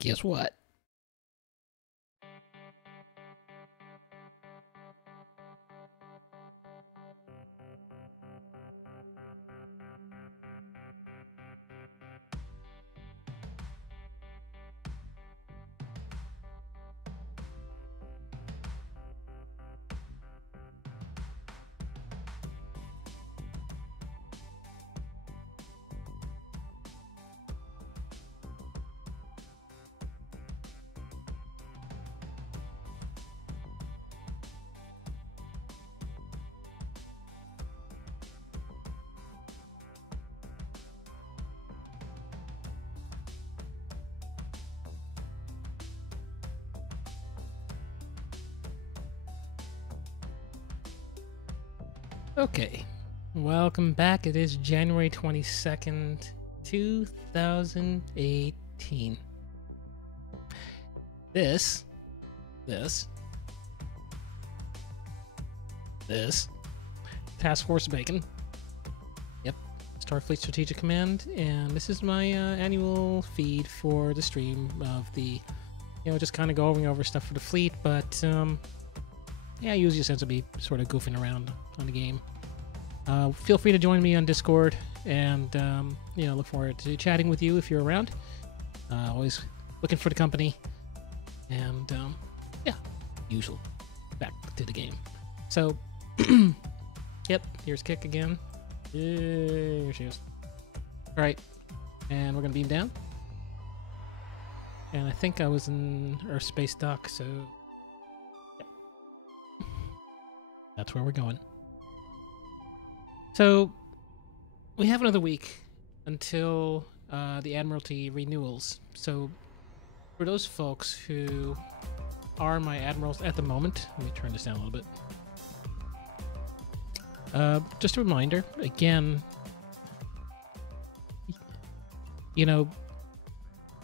Guess what? Okay, welcome back. It is January 22nd, 2018. This Task Force Bacon. Yep, Starfleet Strategic Command, and this is my annual feed for the stream of the, just kind of going over stuff for the fleet, but yeah, use your sense to be sort of goofing around on the game. Feel free to join me on Discord, and look forward to chatting with you if you're around. Always looking for the company, and yeah, usual. Back to the game. So, yep, here's Kik again. Here she is. All right, and we're gonna beam down. And I think I was in Earth space dock, so yep. That's where we're going. So, we have another week until the Admiralty renewals. So, for those folks who are my admirals at the moment, let me turn this down a little bit. Just a reminder, again,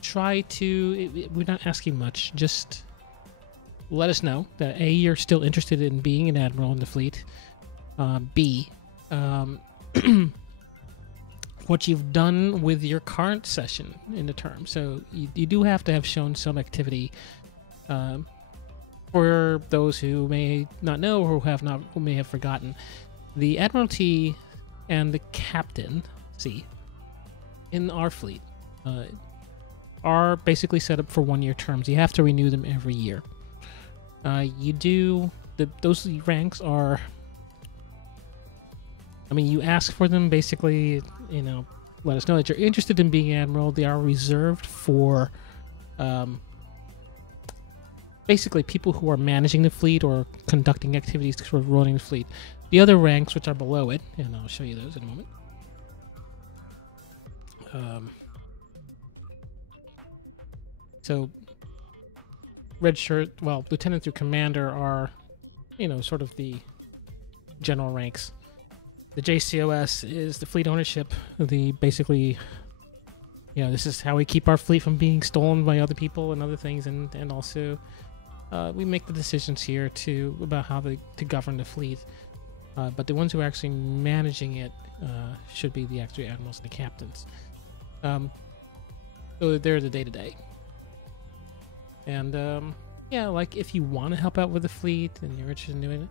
try to, we're not asking much, just let us know that A, you're still interested in being an admiral in the fleet, B, what you've done with your current session in the term. So you do have to have shown some activity. For those who may not know or who may have forgotten, the Admiralty and the Captain, in our fleet, are basically set up for one-year terms. You have to renew them every year. Those ranks are, you ask for them, basically, let us know that you're interested in being admiral. They are reserved for basically people who are managing the fleet or conducting activities sort of running the fleet. The other ranks, which are below it, and I'll show you those in a moment. So, red shirt, lieutenant through commander are, sort of the general ranks. The JCOS is the fleet ownership. Basically, this is how we keep our fleet from being stolen by other people and other things, and also we make the decisions here about how to govern the fleet. But the ones who are actually managing it should be the actual admirals and the captains. So they're the day-to-day. And if you want to help out with the fleet and you're interested in doing it,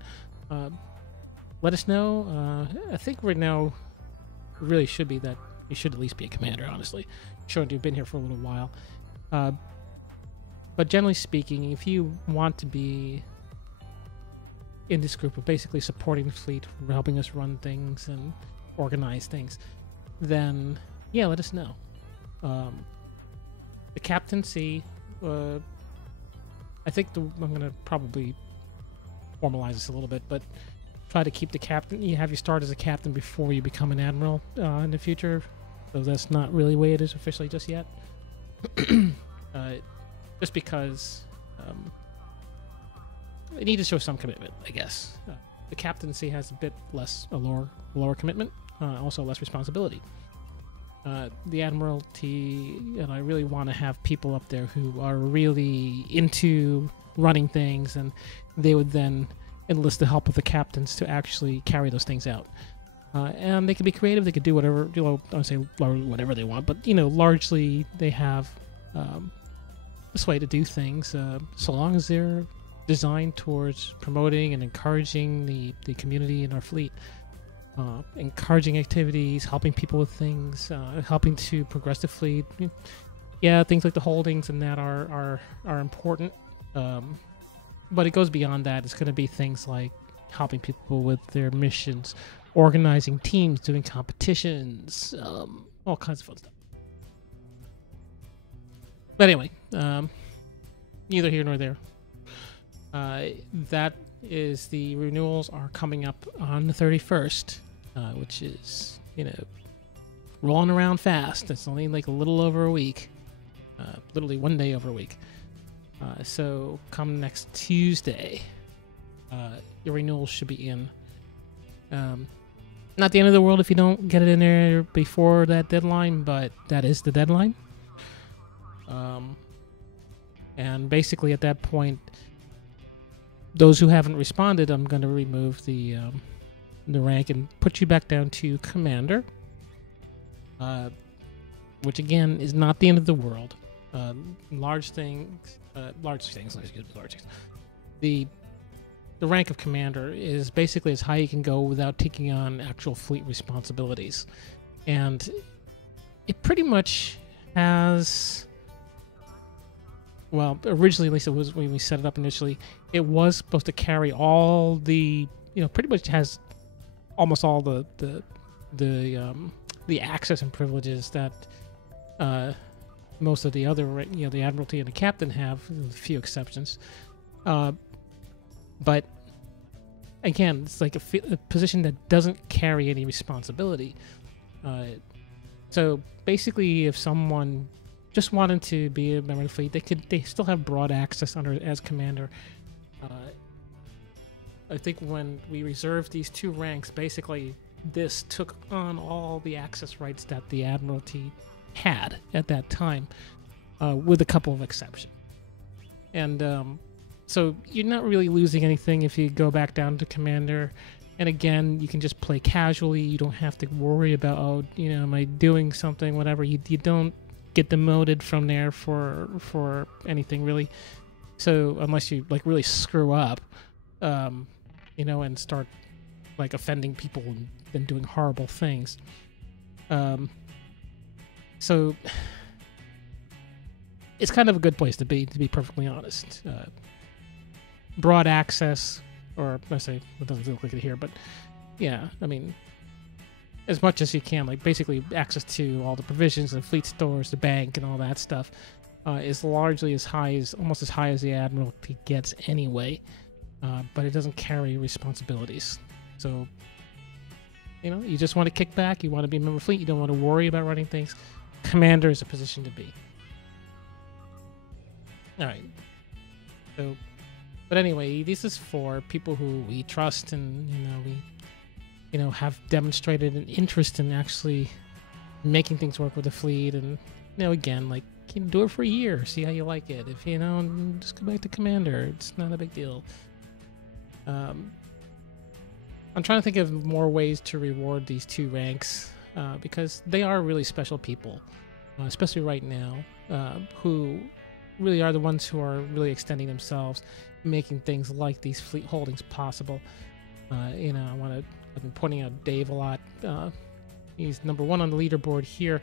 let us know. I think right now it really should be that you should at least be a commander, honestly. Showing you've been here for a little while. But generally speaking, if you want to be in this group of basically supporting the fleet, helping us run things and organize things, then yeah, let us know. The captaincy, I think I'm going to probably formalize this a little bit, but try to keep the captain. You have you start as a captain before you become an admiral in the future, so that's not really the way it is officially just yet. Just because they need to show some commitment, I guess. The captaincy has a bit less, a lower commitment, also less responsibility. The Admiralty, and I really want to have people up there who are really into running things, and they would then enlist the help of the captains to actually carry those things out. And they can be creative. They could do whatever, I don't say whatever they want, but largely they have best way to do things, so long as they're designed towards promoting and encouraging the community in our fleet, encouraging activities, helping people with things, helping to progress the fleet. Yeah, things like the holdings and that are important, but it goes beyond that. It's going to be things like helping people with their missions, organizing teams, doing competitions, all kinds of fun stuff. But anyway, neither here nor there. That is, the renewals are coming up on the 31st, which is, rolling around fast. It's only like a little over a week, literally one day over a week. So come next Tuesday, your renewals should be in. Not the end of the world if you don't get it in there before that deadline, but that is the deadline. And basically at that point, those who haven't responded, I'm going to remove the rank and put you back down to commander, which again is not the end of the world. Large things. The rank of commander is basically as high you can go without taking on actual fleet responsibilities, and it pretty much has. Well, originally, at least it was when we set it up initially, it was supposed to carry all the, pretty much has almost all the access and privileges that most of the other, the Admiralty and the Captain have, with a few exceptions. But again, it's like a position that doesn't carry any responsibility. So basically, if someone just wanted to be a member of the fleet, they still have broad access as commander. I think when we reserved these two ranks, basically this took on all the access rights that the Admiralty had at that time, with a couple of exceptions. And so you're not really losing anything if you go back down to commander. And again, you can just play casually. You don't have to worry about, am I doing something, whatever. You don't get demoted from there for anything really. So unless you really screw up, and start offending people and doing horrible things. So it's kind of a good place to be perfectly honest. Broad access, or I say it doesn't look like it here, but yeah, I mean, as much as you can, basically access to all the provisions, the fleet stores, the bank, and all that stuff, is largely almost as high as the Admiralty gets anyway, but it doesn't carry responsibilities. So, you just want to kick back, you want to be a member of fleet, you don't want to worry about running things. Commander is a position to be. All right. So, but anyway, this is for people who we trust and, we have demonstrated an interest in actually making things work with the fleet, and again, do it for a year, see how you like it. If just go back to commander. It's not a big deal. I'm trying to think of more ways to reward these two ranks, because they are really special people, especially right now, who really are the ones who are really extending themselves, making things like these fleet holdings possible. I've been pointing out Dave a lot. He's number one on the leaderboard here,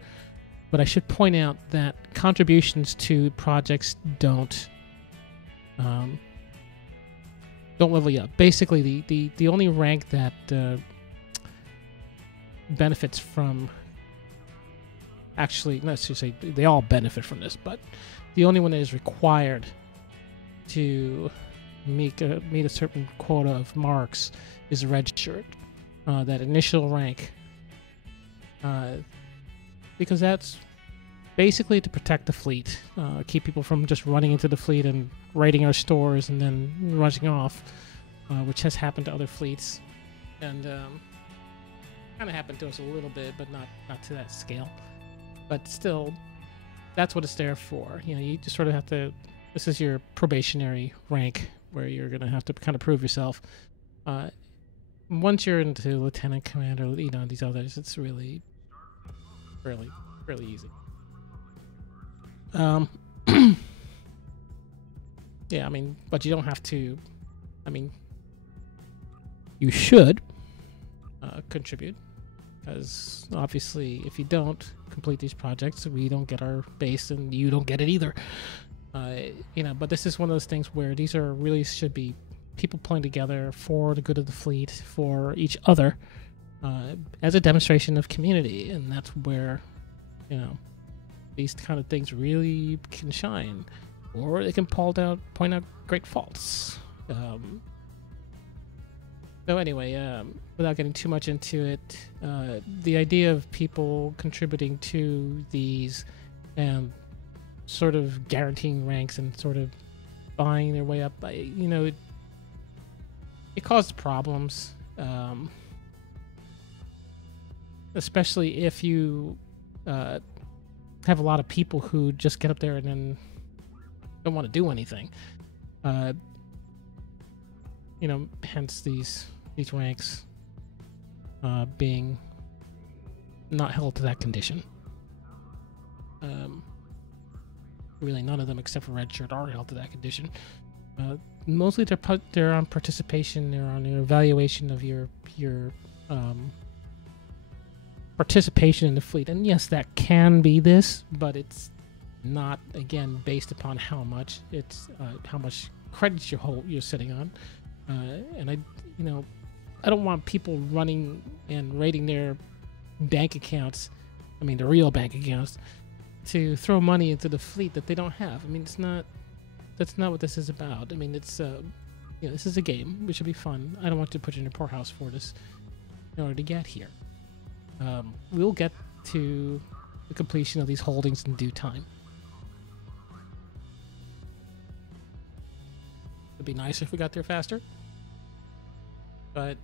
but I should point out that contributions to projects don't level you up. Basically, the only rank that benefits from, actually, let's just say they all benefit from this, but the only one that is required to meet a certain quota of marks is red shirt. That initial rank, because that's basically to protect the fleet, keep people from just running into the fleet and raiding our stores and then rushing off, which has happened to other fleets, and kind of happened to us a little bit, but not to that scale. But still, that's what it's there for. You just sort of have to. This is your probationary rank where you're going to have to kind of prove yourself. Once you're into lieutenant commander, these others, it's really easy. yeah, I mean, but you don't have to. I mean, you should contribute, because obviously, if you don't complete these projects, we don't get our base, and you don't get it either. You know, but this is one of those things where these are really should be people pulling together for the good of the fleet, for each other, as a demonstration of community, and that's where, you know, these kind of things really can shine, or they can point out great faults. So anyway, without getting too much into it, the idea of people contributing to these and sort of guaranteeing ranks and sort of buying their way up, you know, it causes problems, especially if you have a lot of people who just get up there and then don't want to do anything. You know, hence these ranks being not held to that condition. Really, none of them except for Red Shirt are held to that condition. Mostly they're on participation. They're on your evaluation of your participation in the fleet. And yes, that can be this, but it's not, again, based upon how much. It's how much credits you're sitting on. And I don't want people running and raiding their bank accounts. I mean, the real bank accounts, to throw money into the fleet that they don't have. I mean, that's not what this is about. I mean, it's this is a game. It should be fun. I don't want to put you in a poorhouse for this in order to get here. We'll get to the completion of these holdings in due time. It'd be nicer if we got there faster, but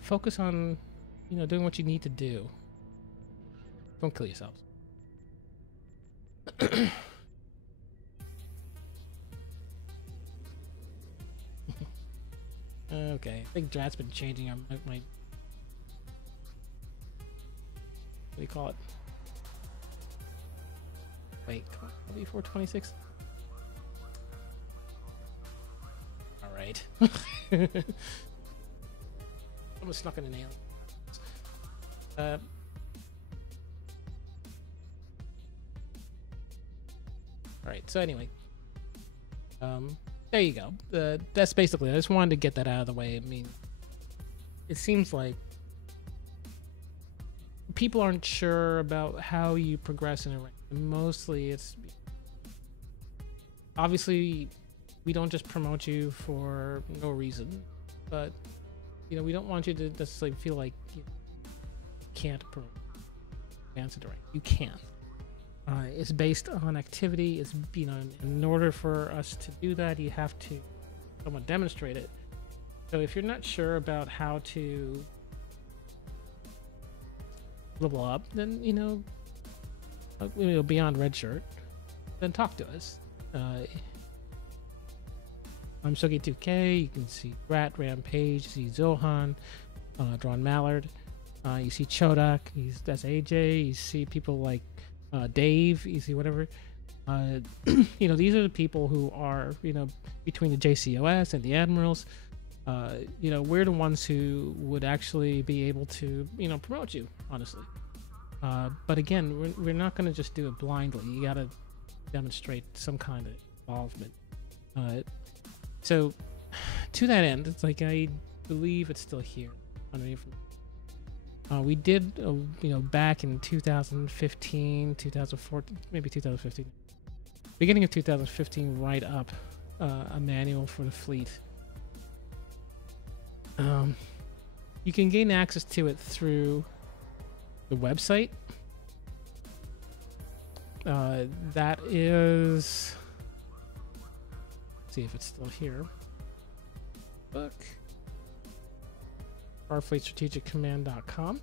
focus on doing what you need to do. Don't kill yourselves. Okay, I think Drat's been changing our my what do you call it? Wait, W426? Alright. Almost snuck in an alien. Alright, so anyway. There you go. That's basically it. I just wanted to get that out of the way. I mean, it seems like people aren't sure about how you progress in a rank. Mostly it's obviously we don't just promote you for no reason, but we don't want you to just like feel like you can't advance in the rank. You can. It's based on activity. It's in order for us to do that, you have to somewhat demonstrate it. So if you're not sure about how to level up, then beyond Red Shirt, then talk to us. I'm Sugi2K. You can see Rat, Rampage, you see Zohan, Drawn Mallard, you see Chodak, that's AJ, you see people like Dave, you see whatever. These are the people who are, between the JCOS and the Admirals. We're the ones who would actually be able to, promote you, honestly. But again, we're not going to just do it blindly. You got to demonstrate some kind of involvement. So, to that end, it's like I believe it's still here. We did, back in 2015, 2014, maybe 2015, beginning of 2015, write up a manual for the fleet. You can gain access to it through the website. That is, let's see if it's still here. Book. StarfleetStrategicCommand.com.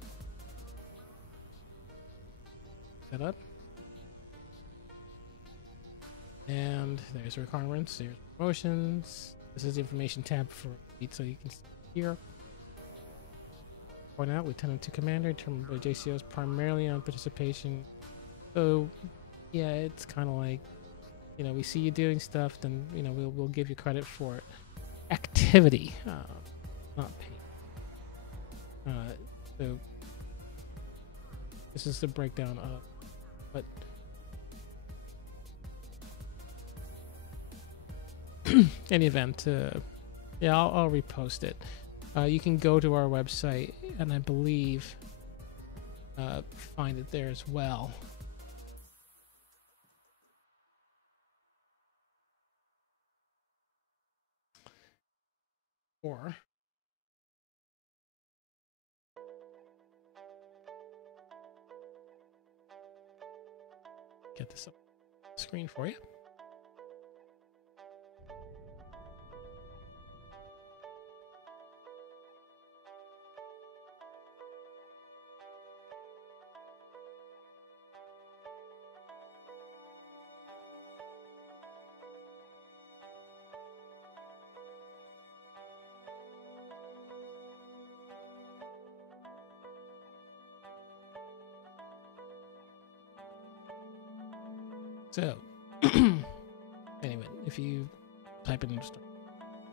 Set up. And there's requirements, there's promotions. This is the information tab for it, so you can see here. Point out, Lieutenant to Commander, determined by JCOs primarily on participation. So, yeah, it's kind of like you know, we see you doing stuff, then, you know, we'll give you credit for it. Activity, not pay. So this is the breakdown of what. Any event, yeah, I'll repost it. You can go to our website, and I believe find it there as well. Or get this up on the screen for you. So, anyway, if you type in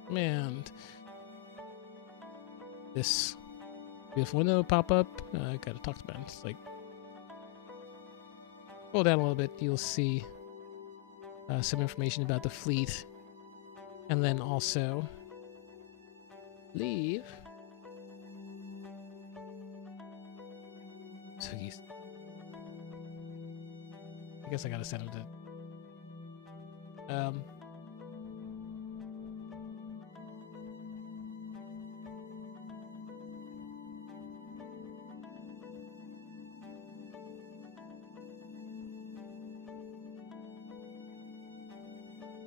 command, this beautiful window pop up. Gotta talk to Ben. It's like, scroll down a little bit, you'll see some information about the fleet, and then also leave. So he's. I guess I gotta send him to.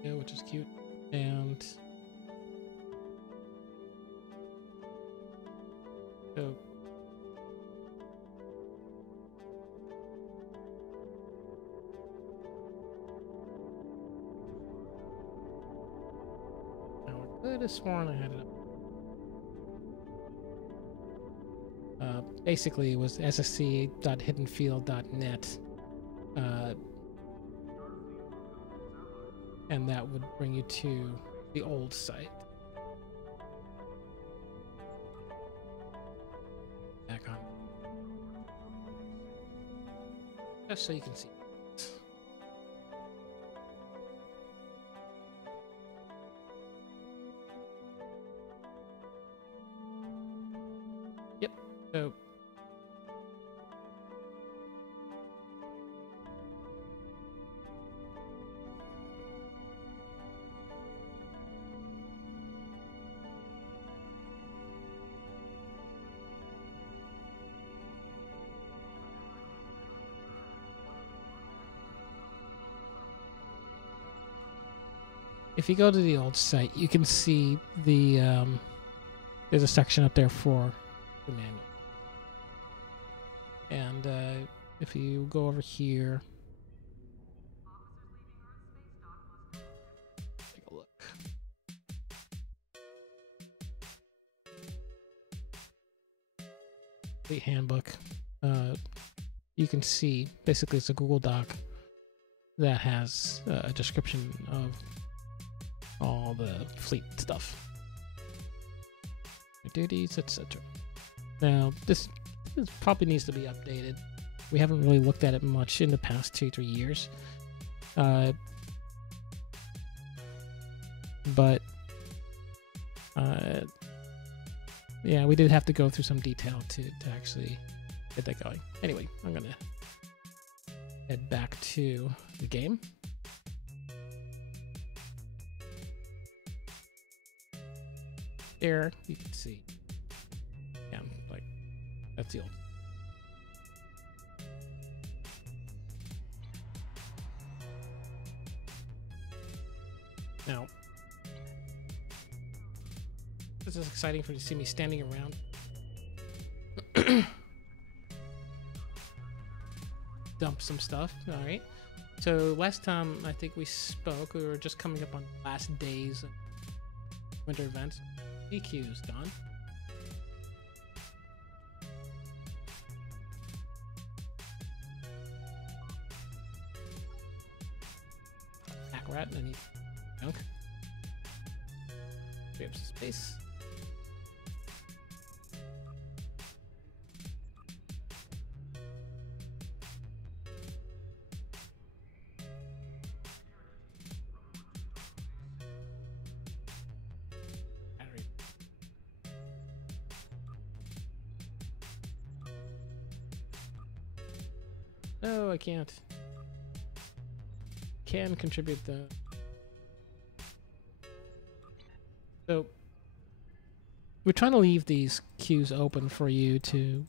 Yeah, which is cute, and so. I could have sworn I had it up. Basically, it was ssc.hiddenfield.net, and that would bring you to the old site. Back on. Just so you can see. Yep. So if you go to the old site, you can see the there's a section up there for the manual. And if you go over here, take a look. The handbook. You can see basically it's a Google Doc that has a description of all the fleet stuff, duties, etc. Now this probably needs to be updated. We haven't really looked at it much in the past 2-3 years, but yeah, we did have to go through some detail to actually get that going. Anyway, I'm gonna head back to the game. There you can see, yeah, like that's the old. Now, this is exciting for you to see me standing around. Dump some stuff. All right. So last time I think we spoke, we were just coming up on the last days of winter events. EQ's gone. Back rat. I need junk. We have some space. Battery. No, I can't. Can contribute though. So we're trying to leave these queues open for you to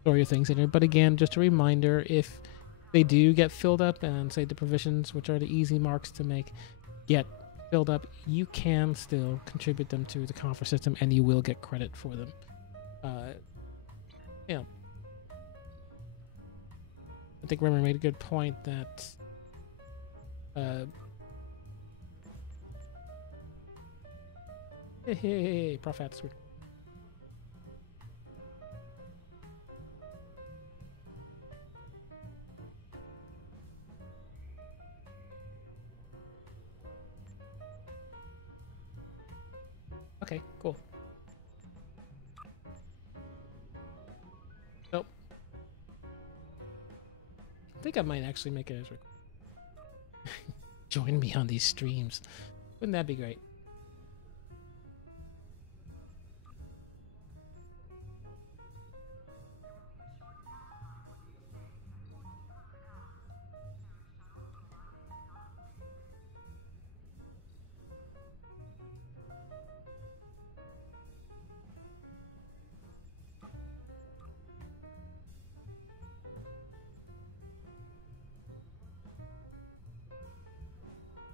store your things in here. But again, just a reminder, if they do get filled up and say the provisions, which are the easy marks to make, get filled up, you can still contribute them to the confer system and you will get credit for them. Yeah. I think Rimmer made a good point that hey, Prophets. Okay, cool. So, I think I might actually make it as join me on these streams. Wouldn't that be great?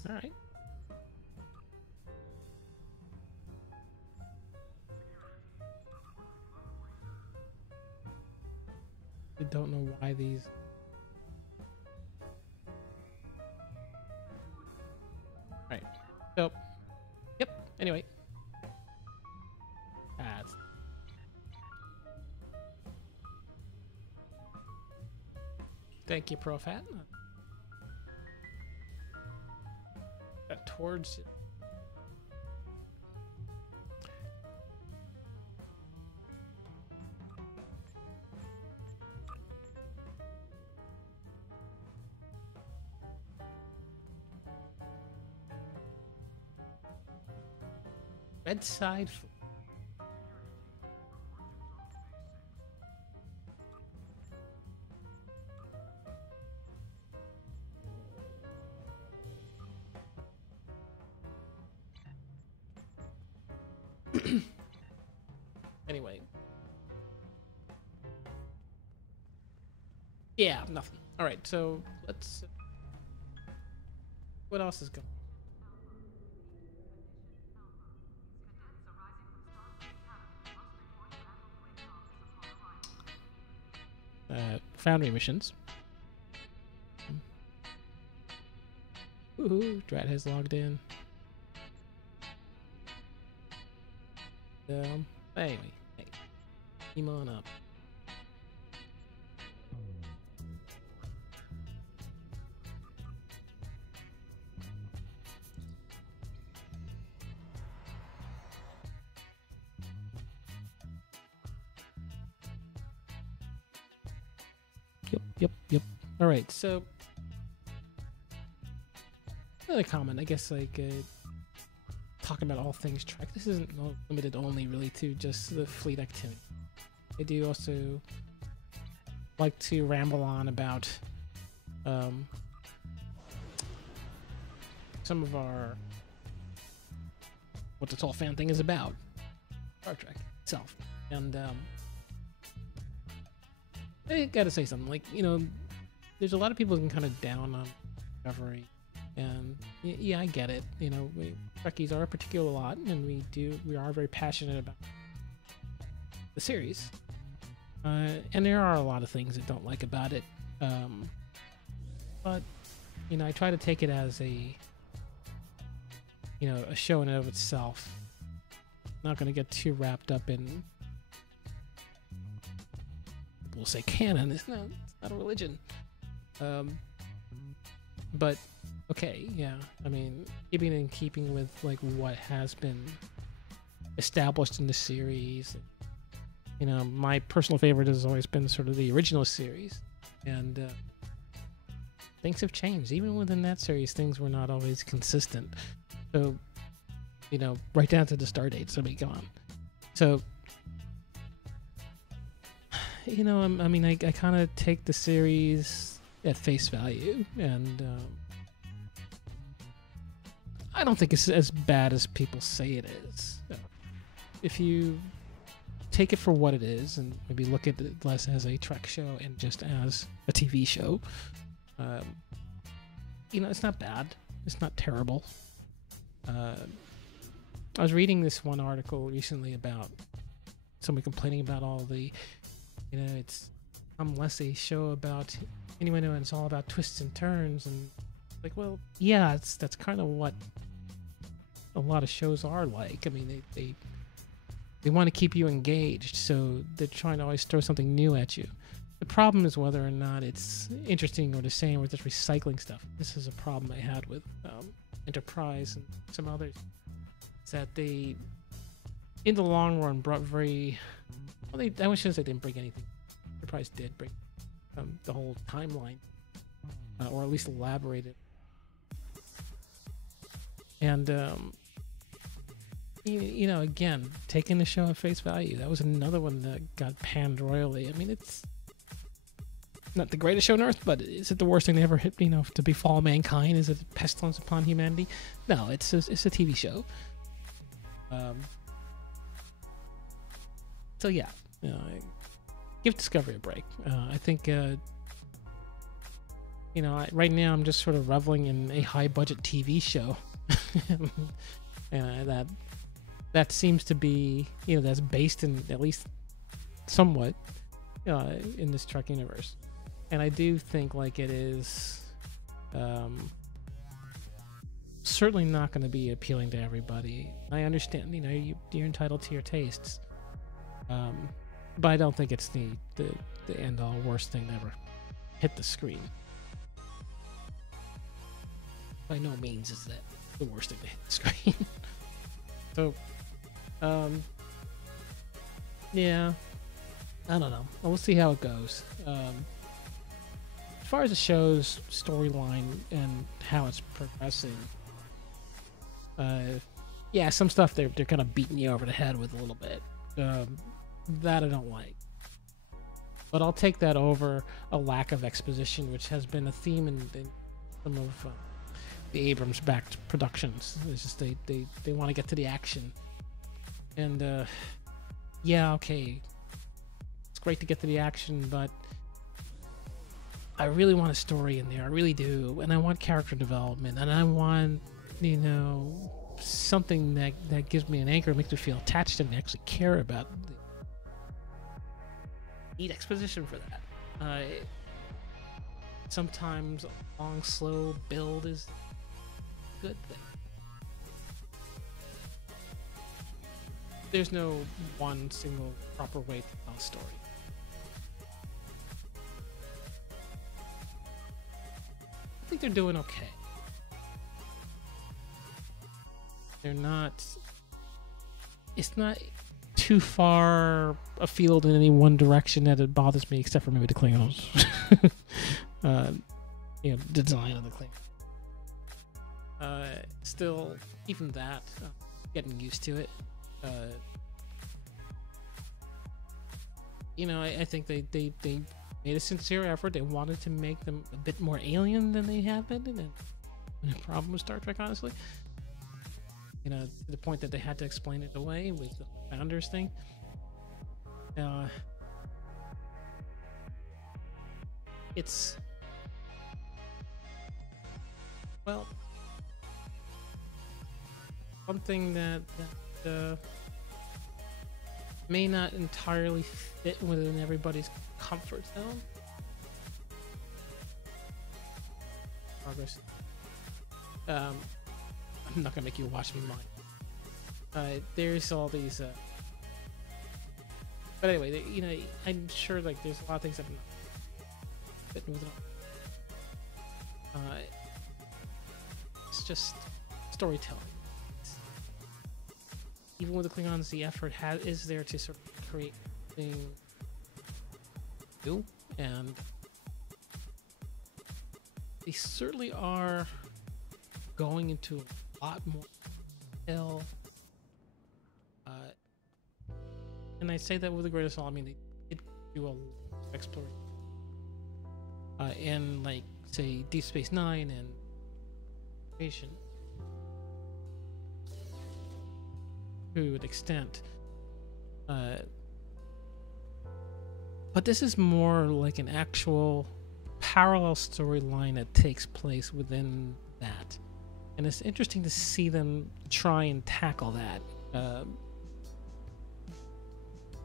All right. I don't know why these. All right. So, yep. Anyway. That's. Thank you, Profat. That towards. Bedside. Anyway. Yeah, nothing. All right, so let's. What else is going? Foundry missions. Woohoo! Drat has logged in. Anyway, hey, team on up. Yep. All right, so another comment, I guess, like talking about all things Trek. This isn't limited only really to just the fleet activity. I do also like to ramble on about some of our what this whole fan thing is about, Star Trek itself, and I gotta say something, like, you know, there's a lot of people who can kind of down on Discovery, and yeah, I get it. You know, Trekkies are a particular lot, and we are very passionate about the series, and there are a lot of things I don't like about it, but you know, I try to take it as a show in and of itself. Not going to get too wrapped up in. We'll say canon. It's not a religion. But okay. Yeah, I mean, keeping in keeping with like what has been established in the series. You know, my personal favorite has always been sort of the original series, and things have changed. Even within that series, things were not always consistent. So, you know, right down to the star dates. I mean, come on. So, you know, I mean, I kind of take the series at face value, and I don't think it's as bad as people say it is. If you take it for what it is and maybe look at it less as a Trek show and just as a TV show, you know, it's not bad. It's not terrible. I was reading this one article recently about somebody complaining about all the, you know, it's less a show about anyone and it's all about twists and turns, and like, well, yeah, that's kind of what a lot of shows are like. I mean, they want to keep you engaged, so they're trying to always throw something new at you. The problem is whether or not it's interesting or the same, or just recycling stuff. This is a problem I had with Enterprise and some others. Is that they, in the long run, brought very... Well, I shouldn't say they didn't bring anything. Enterprise did bring the whole timeline, or at least elaborated. And, you know, again, taking the show at face value, that was another one that got panned royally. I mean, it's not the greatest show on Earth, but is it the worst thing to ever hit, you know, to befall mankind? Is it a pestilence upon humanity? No, it's a TV show. So yeah, you know, give Discovery a break. I think, you know, right now I'm just sort of reveling in a high-budget TV show, and that seems to be, you know, that's based in at least somewhat in this Trek universe. And I do think like it is certainly not going to be appealing to everybody. I understand, you know, you're entitled to your tastes, but I don't think it's the end all worst thing to ever hit the screen. By no means is that the worst thing to hit the screen. So, yeah, I don't know. We'll see how it goes. As far as the show's storyline and how it's progressing, yeah, some stuff they're kind of beating you over the head with a little bit. That I don't like. But I'll take that over a lack of exposition, which has been a theme in some of the Abrams-backed productions. It's just they want to get to the action. And, yeah, okay. It's great to get to the action, but I really want a story in there. I really do. And I want character development. And I want, you know, something that gives me an anchor, makes me feel attached and actually care about. Need exposition for that. Sometimes a long, slow build is a good thing. There's no one single proper way to tell a story. I think they're doing okay. They're not... It's not too far afield in any one direction that it bothers me, except for maybe the Klingons. You know, design of the Klingons. Still, even that, getting used to it. You know, I think they made a sincere effort. They wanted to make them a bit more alien than they have been, and a problem with Star Trek, honestly. You know, to the point that they had to explain it away with the Founders thing. It's... Well... something that may not entirely fit within everybody's comfort zone. Progress. I'm not gonna make you watch me mind. There's all these, but anyway, you know, I'm sure like there's a lot of things that I'm not fitting with it. just storytelling. Even with the Klingons, the effort is there to sort of create something new, and they certainly are going into a lot more detail. And I say that with the greatest of all. I mean, they did do a lot of exploration. In, like, say, Deep Space Nine and Creation. To an extent. But this is more like an actual parallel storyline that takes place within that. And it's interesting to see them try and tackle that.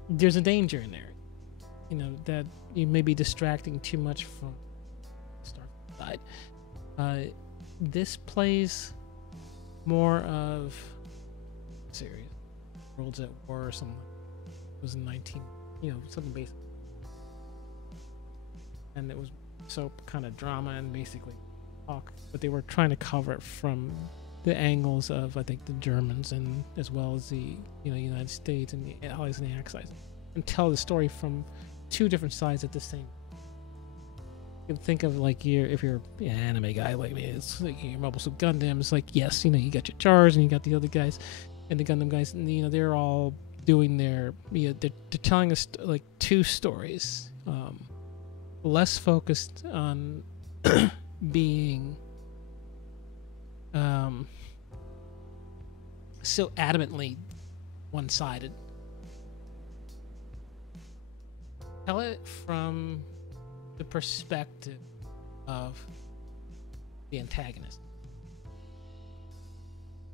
There's a danger in there, you know, that you may be distracting too much from the Starfleet side. This plays more of series, Worlds at War or something. It was in 19, you know, something basic. And it was soap kind of drama and basically talk, but they were trying to cover it from the angles of, I think, the Germans and as well as the, you know, United States and the Allies and the Axis, and tell the story from two different sides at the same. You can think of, like, if you're an anime guy like me, it's like your Mobile Suit Gundam. It's like, yes, you know, you got your Chars and you got the other guys and the Gundam guys, and, you know, they're all doing their, you know, they're telling us like two stories, less focused on being so adamantly one-sided. Tell it from the perspective of the antagonist.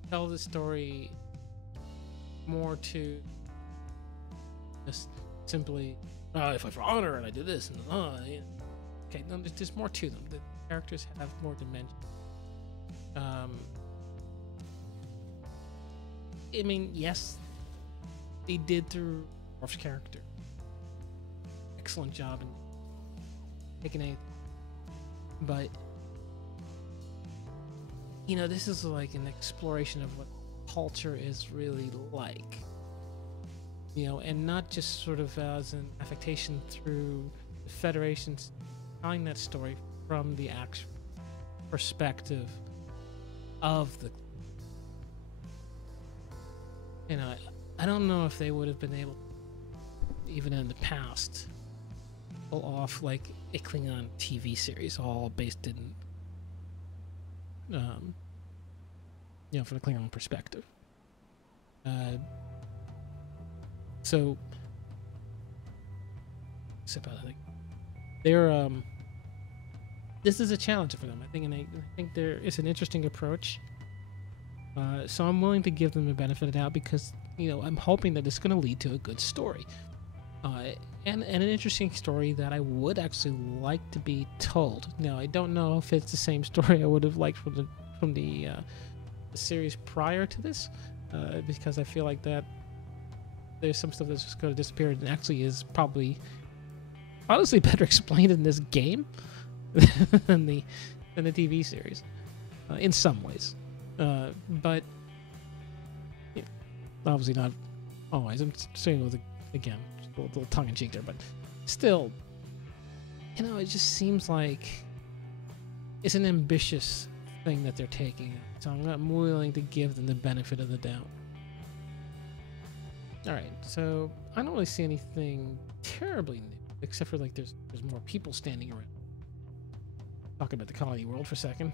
Tell the story more to just simply, I fight for honor and I do this and yeah. Okay, no, there's more to them. The characters have more dimension. I mean, yes, they did through Worf's character. Excellent job in taking anything. But, you know, this is like an exploration of what culture is really like. You know, and not just sort of as an affectation through the Federation's telling that story from the actual perspective of the, you know, I don't know if they would have been able, even in the past, pull off like a Klingon TV series all based in, you know, from the Klingon perspective. So, they're this is a challenge for them, I think, and I think it's an interesting approach. So I'm willing to give them the benefit of the doubt because, you know, I'm hoping that it's going to lead to a good story, and an interesting story that I would actually like to be told. Now, I don't know if it's the same story I would have liked from the series prior to this, because I feel like that there's some stuff that's just going to disappear and actually is probably honestly better explained in this game than the TV series, in some ways. But you know, obviously not always. I'm saying with again a little tongue in cheek there, but still, you know, it just seems like it's an ambitious thing that they're taking. So I'm willing to give them the benefit of the doubt. All right, so I don't really see anything terribly new, except for like there's more people standing around. Talking about the colony world for a second.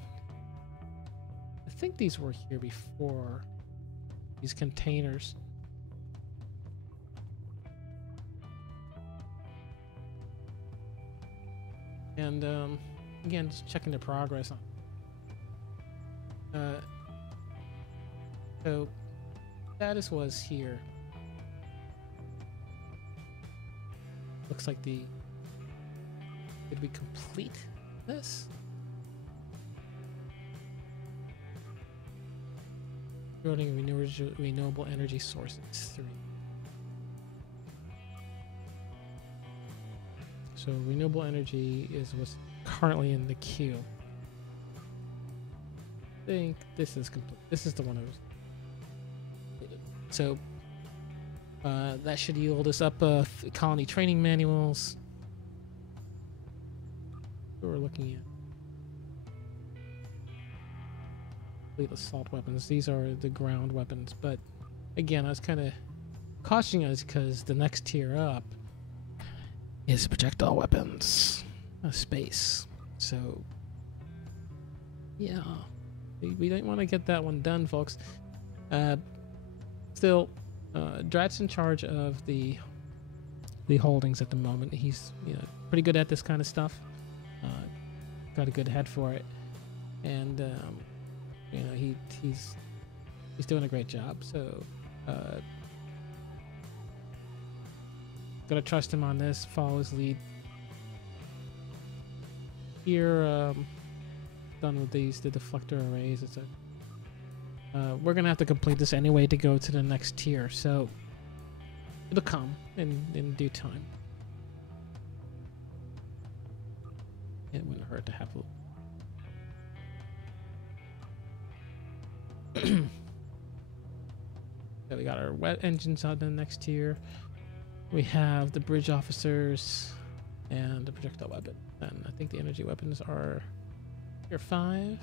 I think these were here before. These containers. And again, just checking the progress on. So status was here. Looks like did we complete this? Building renewable energy sources 3. So renewable energy is what's currently in the queue. think this is complete. This is the one I was. So that should yield us up colony training manuals. What we're looking at. Fleet assault weapons. These are the ground weapons, but again, I was kind of cautioning us because the next tier up is projectile weapons, space. So yeah, we don't want to get that one done, folks. Still, Drat's in charge of the holdings at the moment. He's pretty good at this kind of stuff. Got a good head for it, and he's doing a great job. So gonna trust him on this. Follow his lead. Here, done with the deflector arrays. It's we're gonna have to complete this anyway to go to the next tier, so it'll come in due time. It wouldn't hurt to have a so we got our wet engines on the next tier. We have the bridge officers and the projectile weapon, and I think the energy weapons are tier 5.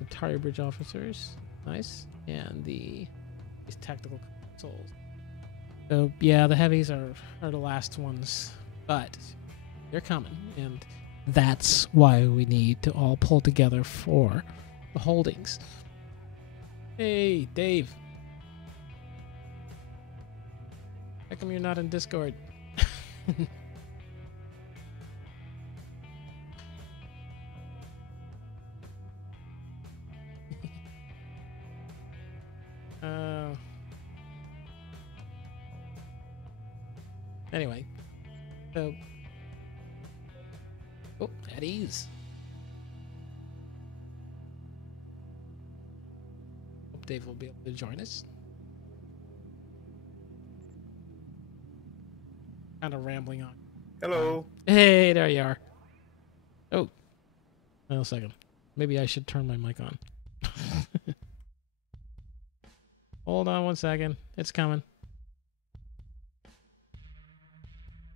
Entire bridge officers, nice, and these tactical consoles. So yeah, the heavies are the last ones, but they're coming, and that's why we need to all pull together for the holdings. Hey, Dave. How come you're not in Discord? Anyway, so at ease. Hope Dave will be able to join us. Kind of rambling on. Hello. Hey, there you are. Oh, wait a second. Maybe I should turn my mic on. Hold on one second. It's coming.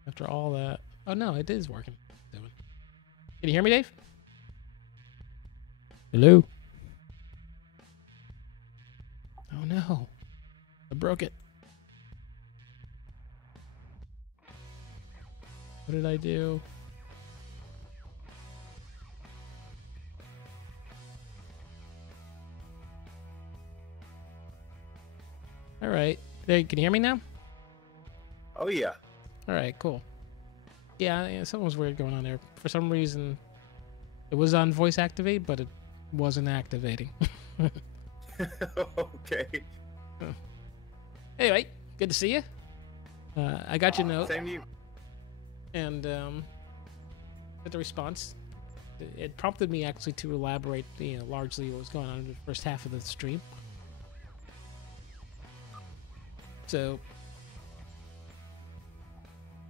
After all that. Oh, no, it is working. Can you hear me, Dave? Hello? Oh, no. I broke it. What did I do? All right. There, can you hear me now? Oh, yeah. All right, cool. Yeah, something was weird going on there. For some reason, it was on voice activate, but it wasn't activating. Okay. Anyway, good to see you. I got your note. Same to you. And with the response, it prompted me actually to elaborate, largely what was going on in the first half of the stream. So,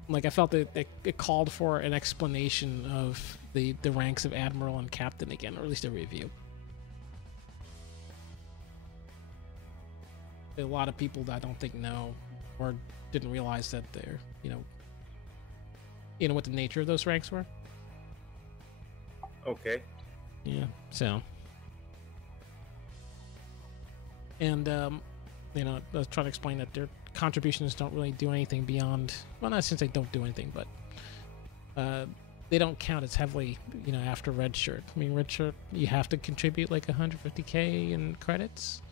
like, I felt that it called for an explanation of the ranks of Admiral and Captain again, or at least a review. A lot of people that I don't think know or didn't realize that they're, what the nature of those ranks were. Okay. Yeah, so. And, I was trying to explain that their contributions don't really do anything beyond, well, not since they don't do anything, but they don't count as heavily, after Red Shirt. I mean, Red Shirt, you have to contribute like 150k in credits,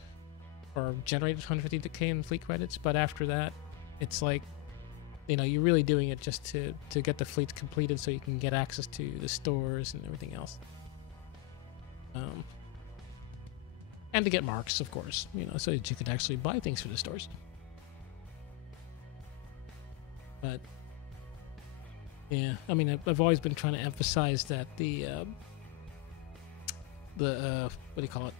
or generate 150k in fleet credits, but after that, it's like, you're really doing it just to get the fleet completed so you can get access to the stores and everything else. And to get marks, of course, so that you could actually buy things for the stores. But, yeah, I mean, I've always been trying to emphasize that the what do you call it?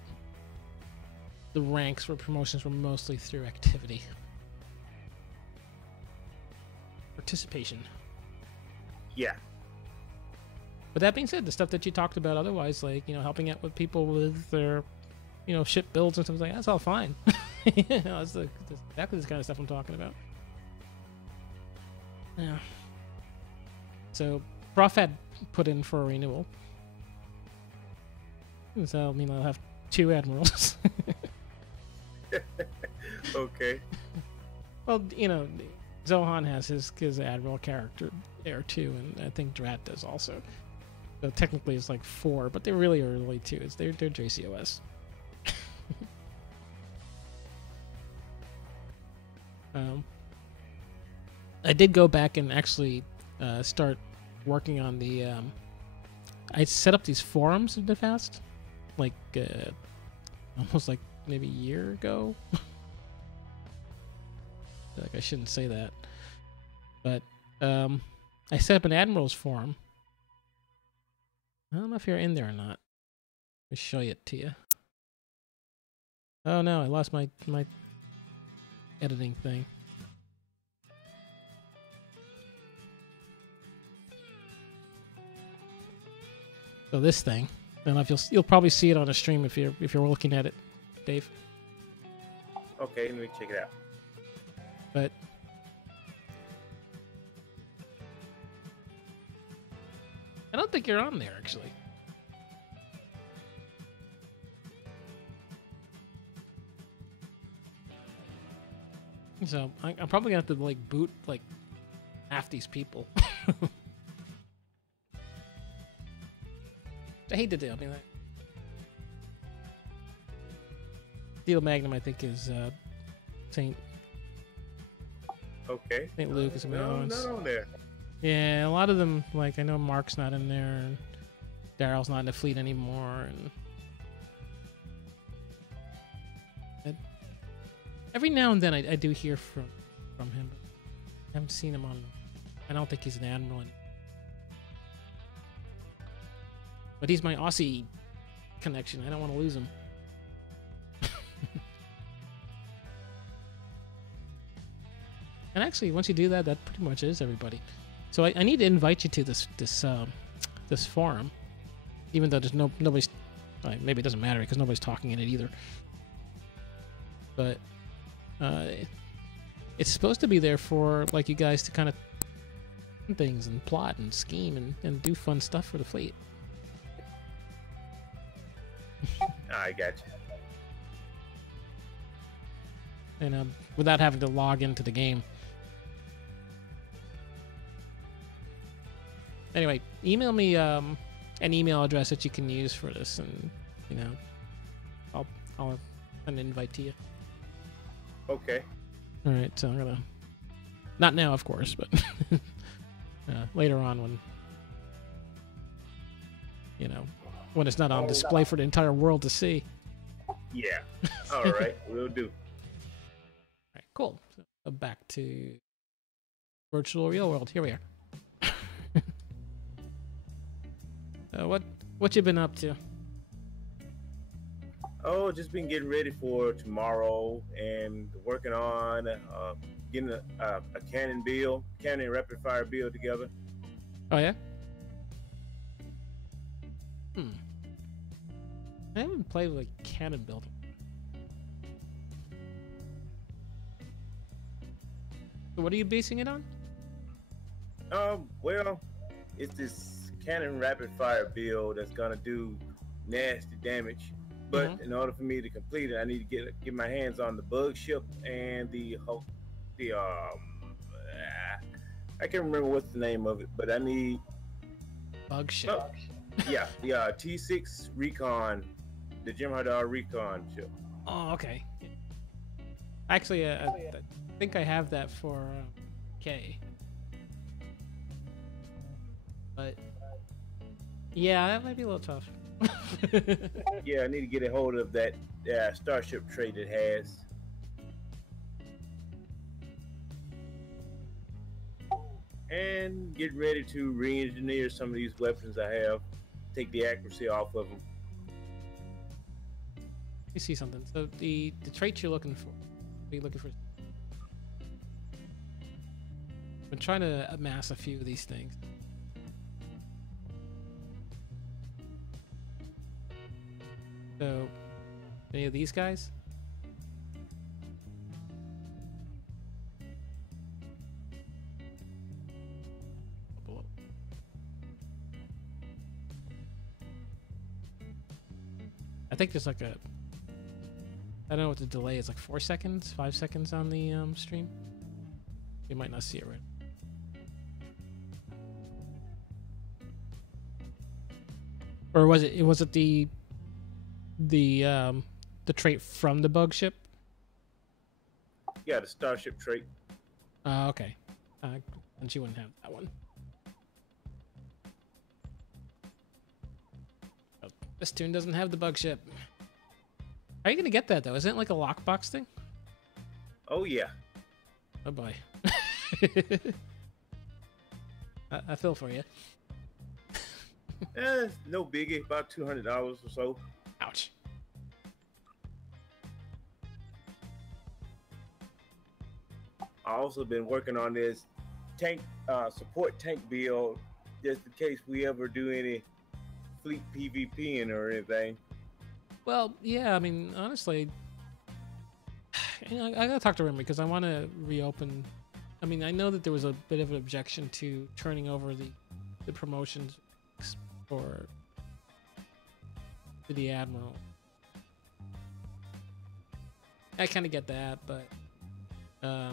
The ranks for promotions were mostly through activity. Participation. Yeah. But that being said, the stuff that you talked about otherwise, like, helping out with people with their, ship builds and stuff like that's all fine. That's exactly this kind of stuff I'm talking about. Yeah. So, Prof had put in for a renewal. So, I'll have 2 admirals. Okay. Well, Zohan has his admiral character there too, and I think Drat does also. So technically it's like 4, but they really are only 2. They're JCOS. I did go back and actually start working on the. I set up these forums in the past, like almost like maybe a year ago. Like I shouldn't say that, but I set up an admiral's forum. I don't know if you're in there or not. Let me show it to you. Oh no, I lost my editing thing. So this thing, I don't know if you'll probably see it on a stream if you're looking at it, Dave. Okay, let me check it out. But I don't think you're on there actually. So I'm probably gonna have to like boot like half these people. I hate to do. I mean, Steel Magnum I think is Saint Luke is not on there. Yeah, a lot of them, like I know Mark's not in there, and Daryl's not in the fleet anymore, and every now and then I do hear from him. But I haven't seen him on. I don't think he's an admiral anymore. But he's my Aussie connection. I don't want to lose him. And actually, once you do that, that pretty much is everybody. So I need to invite you to this forum, even though there's nobody's. Maybe it doesn't matter because nobody's talking in it either. But it's supposed to be there for like you guys to kind of things and plot and scheme and do fun stuff for the fleet. I got you. And without having to log into the game. Anyway, email me an email address that you can use for this, and I'll send an invite to you. Okay. All right, so I'm gonna not now, of course, but later on when it's not on display for the entire world to see. Yeah. All right, we'll do. All right, cool. So back to virtual real world. Here we are. What you been up to? Oh, just been getting ready for tomorrow and working on getting a cannon rapid fire build together. Oh yeah. I haven't played with like cannon building. So what are you basing it on? Well, it's this cannon rapid fire build that's gonna do nasty damage. But in order for me to complete it, I need to get my hands on the bug ship and I can't remember what's the name of it, but I need bug ship. Yeah, the T6 Recon, the Jim Hadar Recon ship. Oh, okay. Actually, I think I have that for K. But yeah, that might be a little tough. Yeah, I need to get a hold of that Starship trait it has. And get ready to re-engineer some of these weapons I have. Take the accuracy off of them. You see something. So the traits you're looking for. What are you looking for? I've been trying to amass a few of these things. So, any of these guys? I think there's like a, I don't know what the delay is, like 4 seconds, 5 seconds on the stream. You might not see it right. Or was it? Was it the trait from the bug ship? Yeah, the Starship trait. Okay. And she wouldn't have that one. Oh, this tune doesn't have the bug ship. How are you gonna get that though? Isn't it like a lockbox thing? Oh yeah. Oh boy. I feel for you. No biggie, about $200 or so. Ouch. I also been working on this tank support tank build, just in case we ever do any fleet PvPing or anything. Well, yeah. I mean, honestly, you know, I gotta talk to Rim because I want to reopen. I mean, I know that there was a bit of an objection to turning over the promotions for to the Admiral. I kind of get that, but I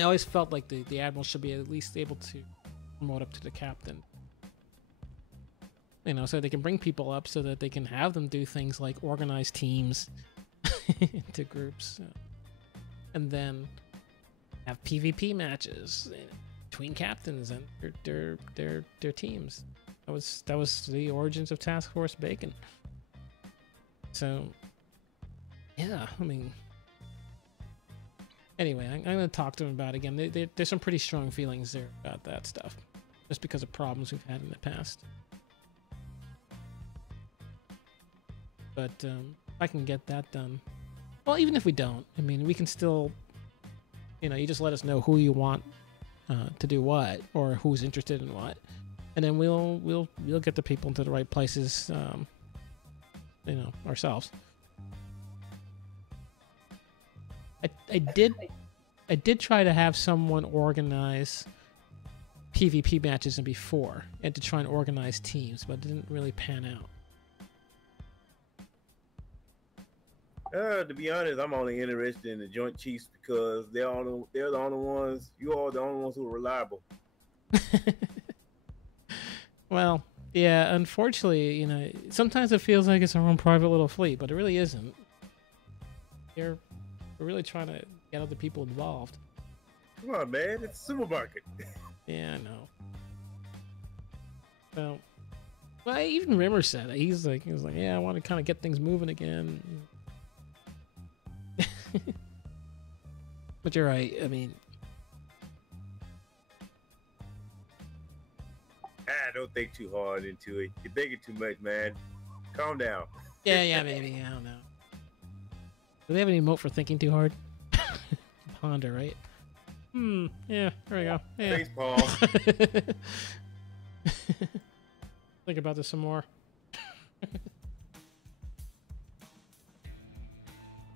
always felt like the Admiral should be at least able to promote up to the captain. You know, so they can bring people up so that they can have them do things like organize teams into groups, and then have PvP matches between captains and their teams. That was the origins of Task Force Bacon. So, yeah, I mean, anyway, I'm going to talk to him about it again. There's some pretty strong feelings there about that stuff, just because of problems we've had in the past. But if I can get that done, well, even if we don't, I mean, we can still, you know, you just let us know who you want to do what, or who's interested in what, and then we'll get the people into the right places, you know, ourselves. I did try to have someone organize PvP matches in before, and to try and organize teams, but it didn't really pan out. To be honest, I'm only interested in the Joint Chiefs because they're the only ones. You all the only ones who are reliable. Well, yeah. Unfortunately, you know, sometimes it feels like it's our own private little fleet, but it really isn't. We're really trying to get other people involved. Come on, man! It's a supermarket. Yeah, I know. Well, even Rimmer said it. He was like, yeah, I want to kind of get things moving again. But you're right. I mean, don't think too hard into it. You're thinking too much, man. Calm down. yeah, maybe. I don't know. Do they have an emote for thinking too hard? Ponder, right? Yeah, there we go. Yeah. Thanks, Paul. Think about this some more.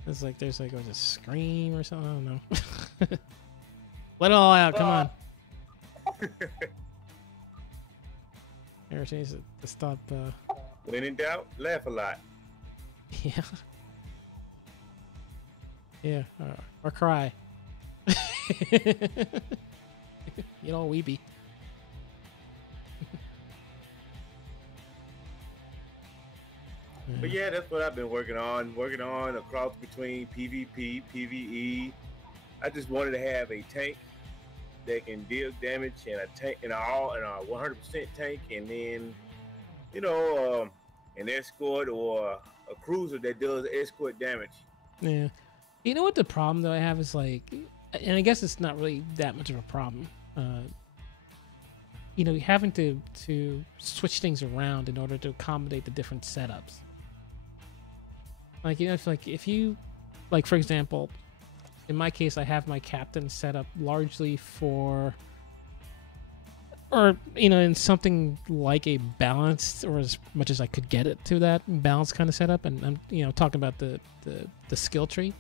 It's like there's like a scream or something. I don't know. Let it all out. Come on. Eric needs to stop. When in doubt, laugh a lot. Yeah. Yeah. Or cry. You know, weepy. But yeah, that's what I've been working on a cross between PvP, PvE. I just wanted to have a tank that can deal damage, and a tank, and a 100% tank, and then, you know, an escort or a cruiser that does escort damage. Yeah. You know what the problem though I have is like, and I guess it's not really that much of a problem. You know, having to switch things around in order to accommodate the different setups. Like, you know, if you, like, for example, in my case, I have my captain set up largely for or in something like a balanced, or as much as I could get it to that balanced kind of setup. And I'm talking about the skill tree.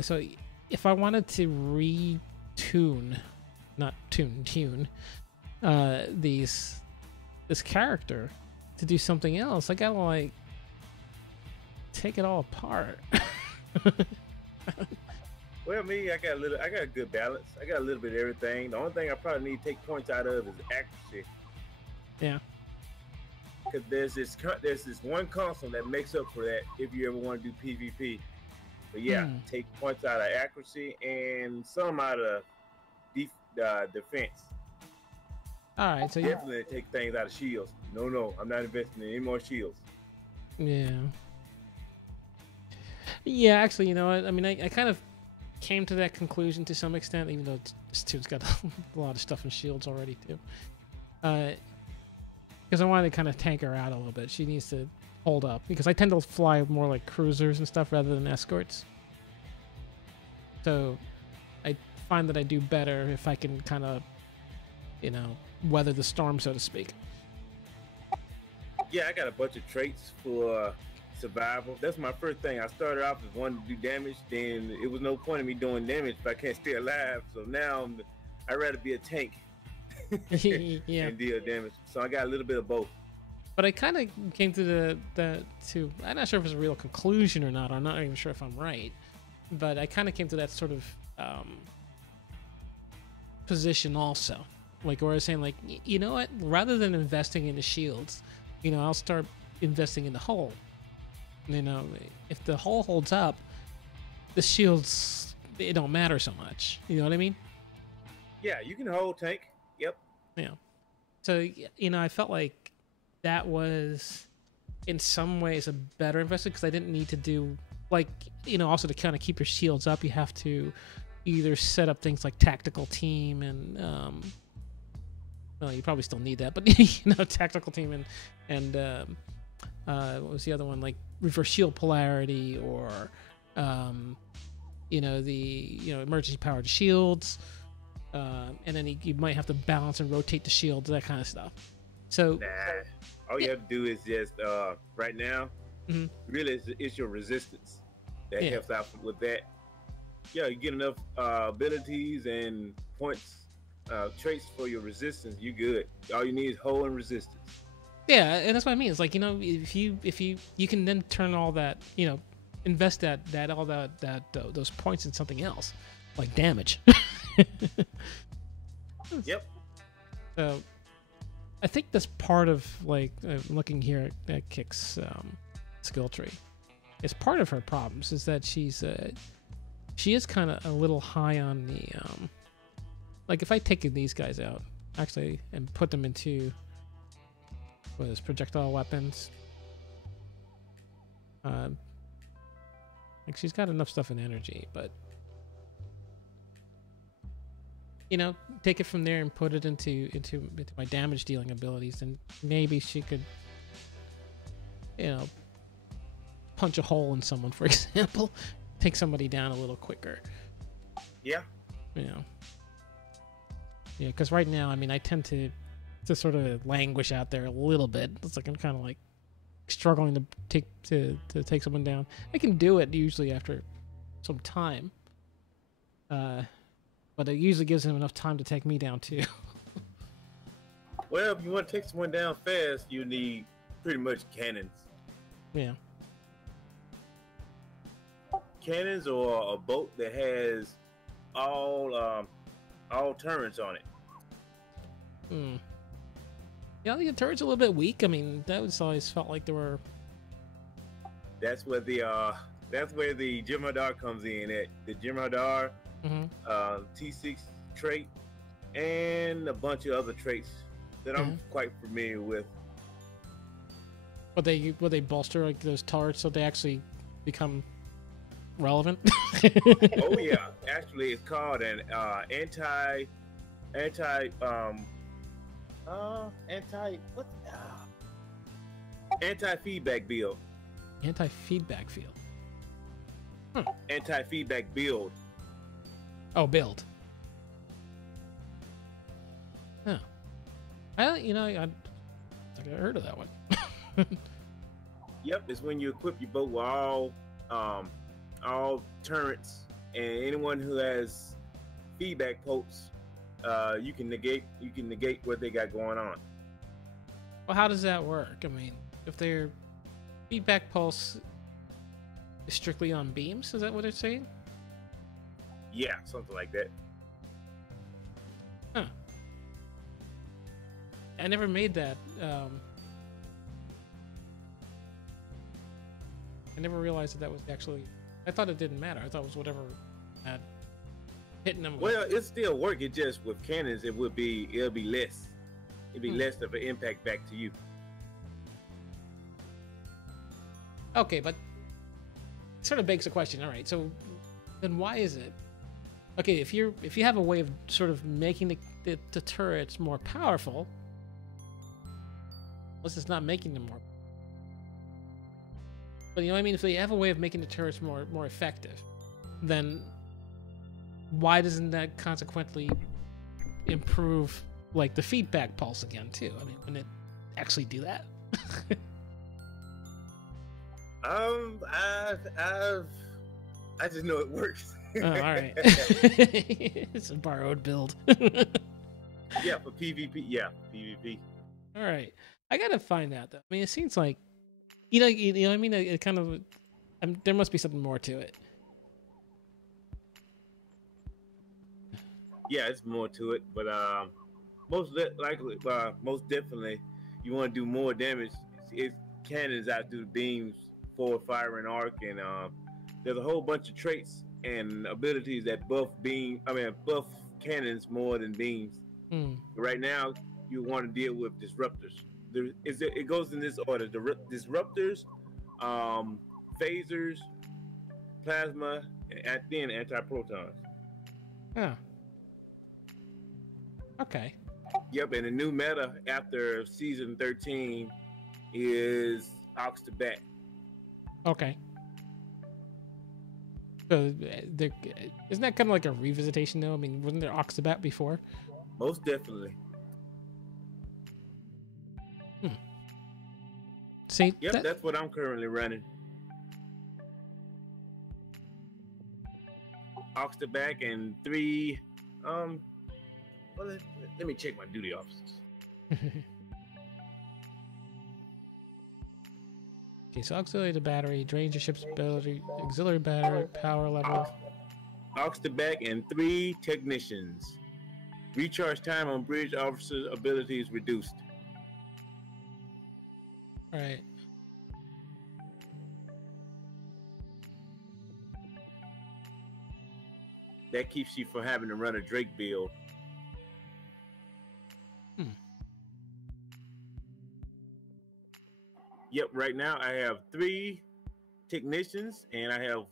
So if I wanted to retune, not tune, this character to do something else, I gotta like take it all apart. Well, me, I got a good balance. I got a little bit of everything. The only thing I probably need to take points out of is accuracy. Yeah. Because there's this one console that makes up for that if you ever want to do PvP. But yeah, take points out of accuracy and some out of defense. All right, so definitely take things out of shields. No, I'm not investing in any more shields. Yeah. Yeah, actually, you know what? I mean, I kind of came to that conclusion to some extent, even though this dude's got a lot of stuff in shields already too. Because I wanted to kind of tank her out a little bit. She needs to hold up, because I tend to fly more like cruisers and stuff rather than escorts. So I find that I do better if I can kind of, weather the storm, so to speak. Yeah, I got a bunch of traits for survival. That's my first thing. I started off as wanting to do damage, then it was no point in me doing damage if I can't stay alive. So now I'd rather be a tank yeah. and deal damage. So I got a little bit of both. But I kind of came to I'm not sure if it's a real conclusion or not. I'm not even sure if I'm right. But I kind of came to that sort of position also. Like, where I was saying, like, you know what? Rather than investing in the shields, I'll start investing in the hull. If the hull holds up, the shields, it don't matter so much. You know what I mean? Yeah, you can hold tank. Yep. Yeah. So, I felt like that was, in some ways, a better investment, because I didn't need to do, like, also to kind of keep your shields up, you have to either set up things like tactical team and, well, you probably still need that, but, tactical team and what was the other one? Like reverse shield polarity, or, the, emergency powered shields. And then you might have to balance and rotate the shields, that kind of stuff. So all you have to do is just right now, really it's your resistance that helps out with that. Yeah, you get enough abilities and points, traits for your resistance, you good. All you need is hull and resistance. Yeah, and that's what I mean. It's like, if you can then turn all that, invest those points in something else, like damage. Yep. So I think that's part of, like, looking here at Kik's skill tree. It's part of her problems is that she is kind of a little high on the like, if I take these guys out actually and put them into projectile weapons, like, she's got enough stuff in energy, but take it from there and put it into my damage dealing abilities, and maybe she could, punch a hole in someone, for example, take somebody down a little quicker. Yeah. Yeah, because right now, I mean, I tend to sort of languish out there a little bit. It's like I'm kind of like struggling to take someone down. I can do it usually after some time. But it usually gives him enough time to take me down too. Well, if you want to take someone down fast, you need pretty much cannons. Yeah. Cannons, or a boat that has all turrets on it. Yeah, the turret's a little bit weak. I mean, that was always felt like there were. That's where the Jem'Hadar comes in. At the Jem'Hadar, T6 trait, and a bunch of other traits that I'm quite familiar with. But they bolster, like, those turrets so they actually become relevant. Oh yeah, actually it's called an anti feedback build. Anti-feedback field. Anti-feedback build. Oh, build. I think I heard of that one. Yep, it's when you equip your boat with all turrets, and anyone who has feedback pulse, you can negate what they got going on. Well, how does that work? I mean, if their feedback pulse is strictly on beams, is that what it's saying? Yeah, something like that. Huh. I never made that. I never realized that was actually. I thought it didn't matter. I thought it was whatever had hitting them. Well, it still work. It just with cannons, it'll be less. It'd be less of an impact back to you. Okay, but it sort of begs the question. All right, so then why is it? Okay, if you have a way of sort of making the turrets more powerful, unless it's not making them more. But you know what I mean? If they have a way of making the turrets more effective, then why doesn't that consequently improve like the feedback pulse again too? I mean, wouldn't it actually do that? I just know it works. Oh, all right. It's a borrowed build. Yeah, for PvP. Yeah, PvP. All right, I gotta find out though. I mean, it seems like you know what I mean. It kind of there must be something more to it. Yeah, it's more to it, but most definitely, you want to do more damage. It's cannons out through the beams, forward fire and arc, and there's a whole bunch of traits and abilities that buff cannons more than beams. Right now, you want to deal with disruptors. It goes in this order: disruptors, phasers, plasma, and then anti-protons. Yeah. Okay. Yep, and the new meta after season 13 is Ox to Bat. Okay. So, isn't that kind of like a revisitation though? I mean, wasn't there Oxabat before? Most definitely. See, yep, that's what I'm currently running. Ox to back and 3. Well, let me check my duty officers. Okay, so auxiliary to battery, drains your ship's ability, auxiliary battery, power level. Ox to back and 3 technicians. Recharge time on bridge officers' abilities reduced. All right. That keeps you from having to run a Drake build. Yep, right now I have 3 technicians and I have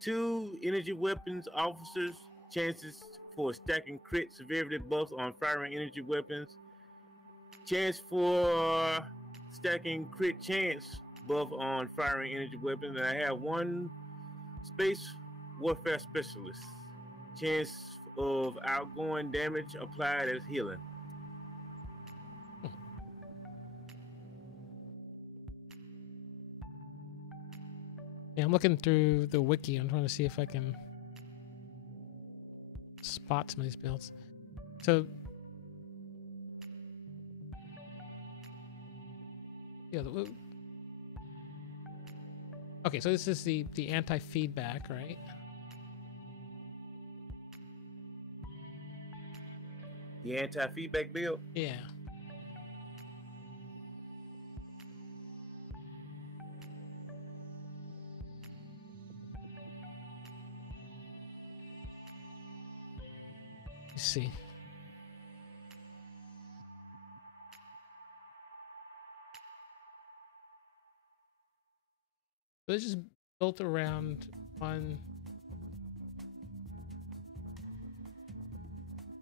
2 energy weapons officers, chances for stacking crit severity buffs on firing energy weapons, chance for stacking crit chance buff on firing energy weapons, and I have 1 space warfare specialist, chance of outgoing damage applied as healing. Yeah, I'm looking through the wiki. I'm trying to see if I can spot some of these builds. So, yeah. Okay, so this is the anti-feedback, right? The anti-feedback build? Yeah. Let's see. So it's just built around one.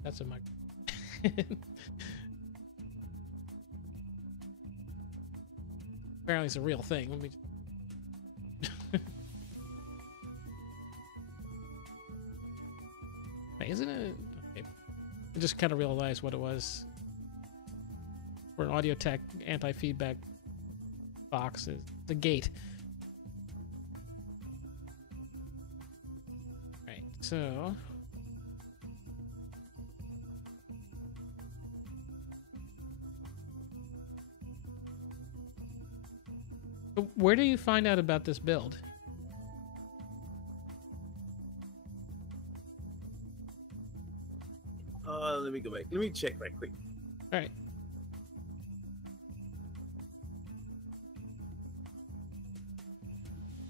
That's a mic. Apparently it's a real thing. Let me. Wait, isn't it? Okay. I just kind of realized what it was. for an audio tech anti-feedback box is the gate. Right, so where do you find out about this build? Let me go back. Let me check right quick. All right.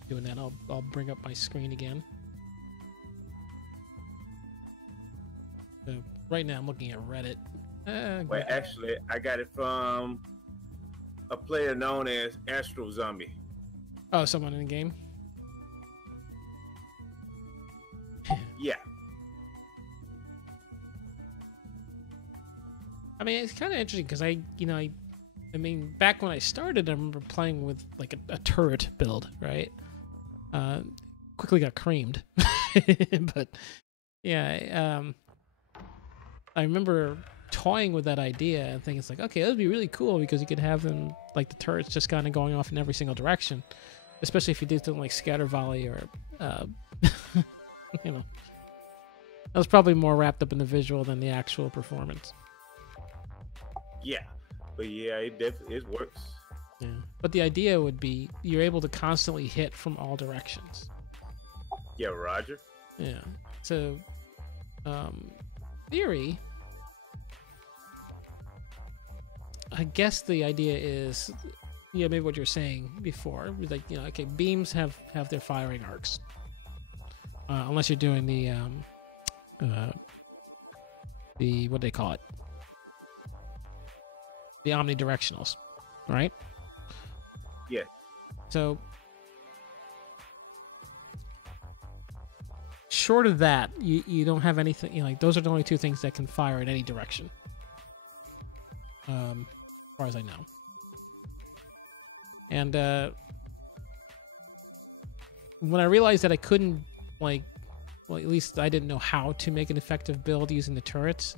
Doing that, I'll bring up my screen again. So right now I'm looking at Reddit. Wait, actually, I got it from a player known as Astro Zombie. Oh, someone in the game? Yeah. I mean, it's kind of interesting because I mean, back when I started, I remember playing with like a turret build, right? Quickly got creamed, but yeah, I remember toying with that idea and thinking it's like, okay, that would be really cool because you could have them like the turrets just kind of going off in every single direction, especially if you did something like scatter volley or, you know, I was probably more wrapped up in the visual than the actual performance. Yeah, but yeah, it definitely works. Yeah. But the idea would be you're able to constantly hit from all directions. Yeah, Roger. Yeah. So, theory, I guess the idea is, yeah, maybe what you're saying before, like, you know, okay, beams have their firing arcs, unless you're doing the what do they call it? The omnidirectionals, right? Yeah. So, short of that, you don't have anything, you know, like those are the only two things that can fire in any direction, as far as I know. And when I realized that I couldn't, like, well, at least I didn't know how to make an effective build using the turrets,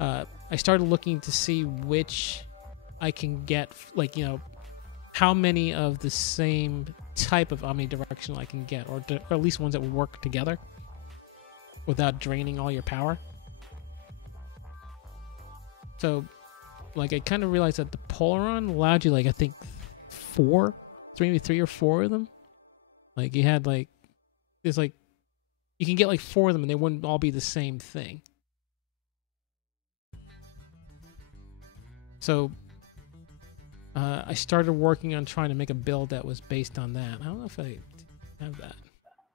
I started looking to see which I can get, like, you know, how many of the same type of omnidirectional I can get, or at least ones that would work together without draining all your power. So, like, I kind of realized that the Polaron allowed you, like, I think maybe three or four of them. Like, you had, like, there's, like, you can get, like, four of them and they wouldn't all be the same thing. So, I started working on trying to make a build that was based on that. I don't know if I have that.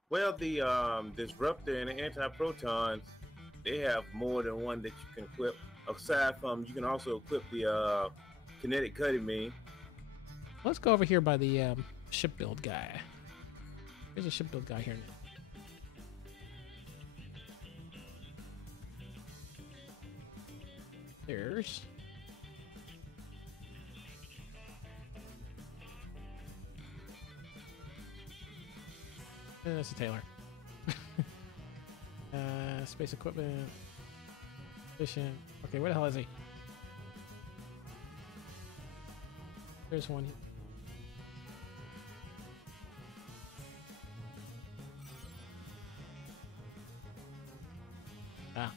Well, the disruptor and the anti-protons, they have more than one that you can equip. Aside from, you can also equip the kinetic cutting beam. Let's go over here by the ship build guy. There's a ship build guy here now. There's. That's a Taylor. Space equipment. Efficient. Okay, where the hell is he? There's one. Ah.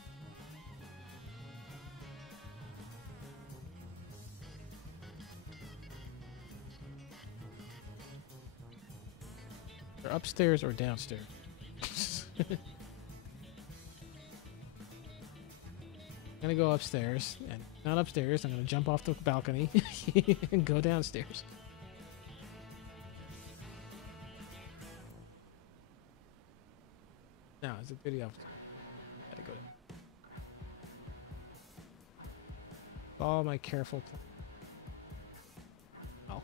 They're upstairs or downstairs? I'm gonna go upstairs, and not upstairs. I'm gonna jump off the balcony and go downstairs. No, it's a video. Gotta go down. All my careful. Oh.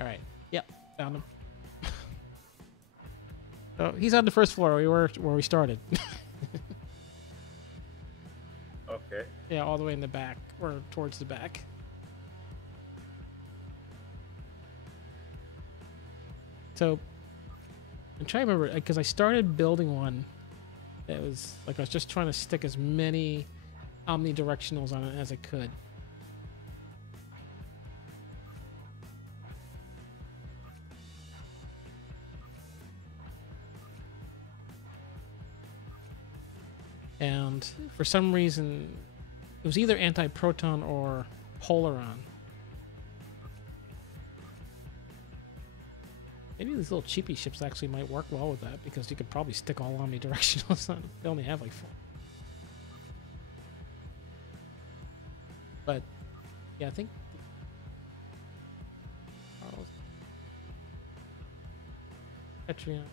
All right. Yep, found him. So he's on the first floor where we started. Okay. Yeah, all the way in the back, or towards the back. So I'm trying to remember because I started building one. It was like I was just trying to stick as many omnidirectionals on it as I could. And for some reason, it was either anti-proton or polaron. Maybe these little cheapy ships actually might work well with that because you could probably stick all omnidirectionals on them. They only have like 4. But yeah, I think Petrion.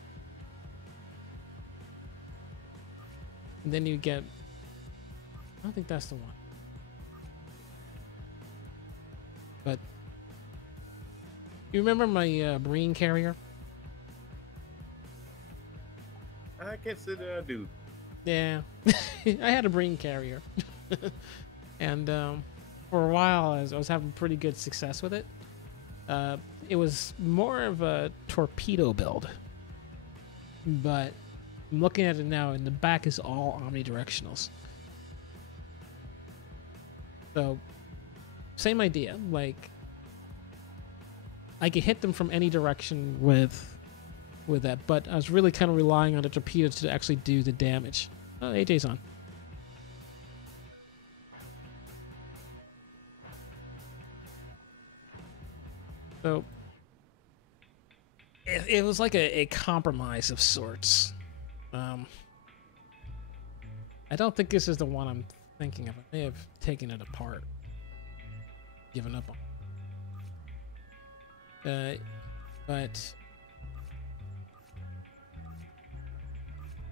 And then you get, I don't think that's the one. But you remember my marine carrier? I can't say that I do. Yeah, I had a marine carrier. And for a while, I was having pretty good success with it. It was more of a torpedo build. But I'm looking at it now, and the back is all omnidirectionals. So, same idea. Like, I could hit them from any direction with that, but I was really kind of relying on the torpedo to actually do the damage. Oh, AJ's on. So, it was like a compromise of sorts. I don't think this is the one I'm thinking of. I may have taken it apart, given up on. But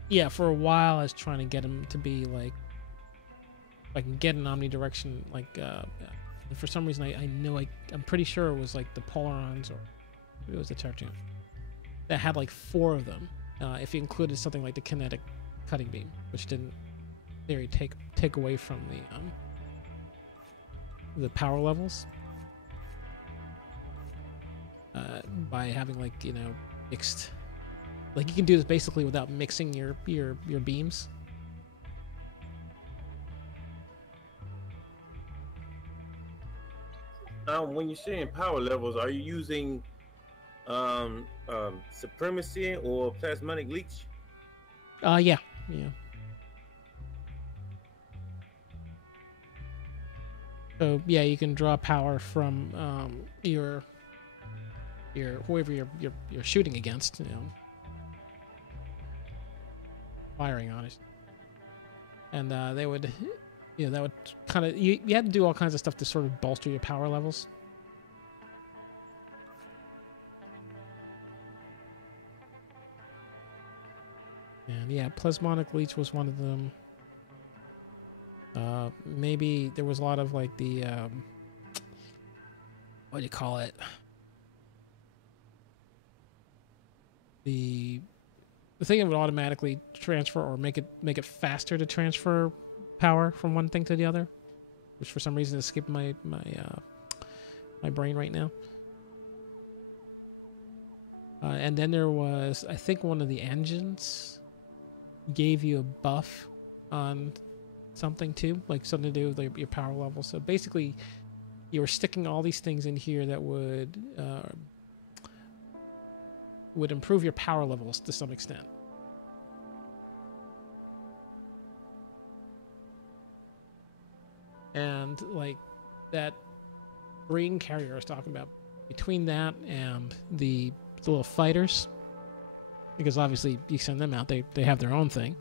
yeah, for a while I was trying to get him to be like, if I can get an omnidirection, like, and for some reason I know I'm pretty sure it was like the polarons or it was the Tertium that had like 4 of them. If you included something like the kinetic cutting beam, which didn't, in theory, take away from the power levels by having, like, you know, mixed. Like, you can do this basically without mixing your beams. When you're saying power levels, are you using supremacy or plasmatic leech? Yeah. So yeah, you can draw power from your whoever you're shooting against, you know, firing on it, and they would, you know, that would kind of you had to do all kinds of stuff to sort of bolster your power levels. And yeah, plasmonic leech was one of them. Maybe there was a lot of like the what do you call it? The thing that would automatically transfer or make it faster to transfer power from one thing to the other, which for some reason is skipping my brain right now. And then there was, I think, one of the engines gave you a buff on something too, like something to do with your power level. So basically, you were sticking all these things in here that would improve your power levels to some extent. And like that green carrier I was talking about, between that and the little fighters, because obviously you send them out, they have their own thing.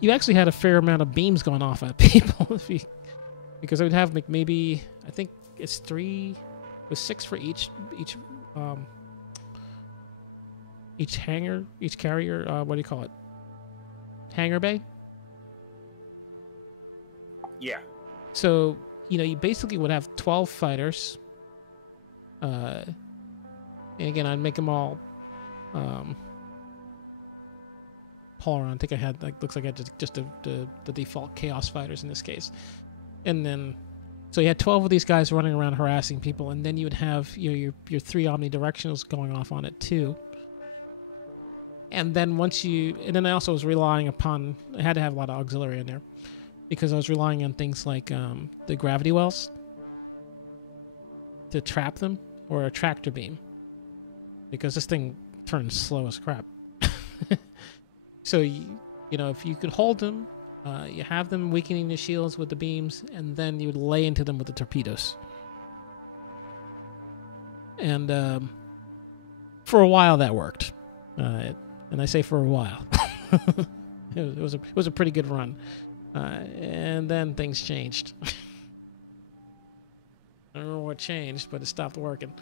You actually had a fair amount of beams going off at people, because I would have like maybe, I think it's 3 with 6 for each hangar, each carrier. What do you call it? Hangar bay. Yeah. So you know, you basically would have 12 fighters. And again, I'd make them all Polaron. I think I had, like, looks like I had just the default Chaos fighters in this case, and then So you had 12 of these guys running around harassing people, and then you would have your 3 omnidirectionals going off on it too. And then I also was relying upon, I had to have a lot of auxiliary in there because I was relying on things like the gravity wells to trap them, or a tractor beam, because this thing turns slow as crap. So if you could hold them, you have them weakening the shields with the beams, and then you would lay into them with the torpedoes. And for a while that worked, and I say for a while. it was a pretty good run, and then things changed. I don't know what changed, but it stopped working.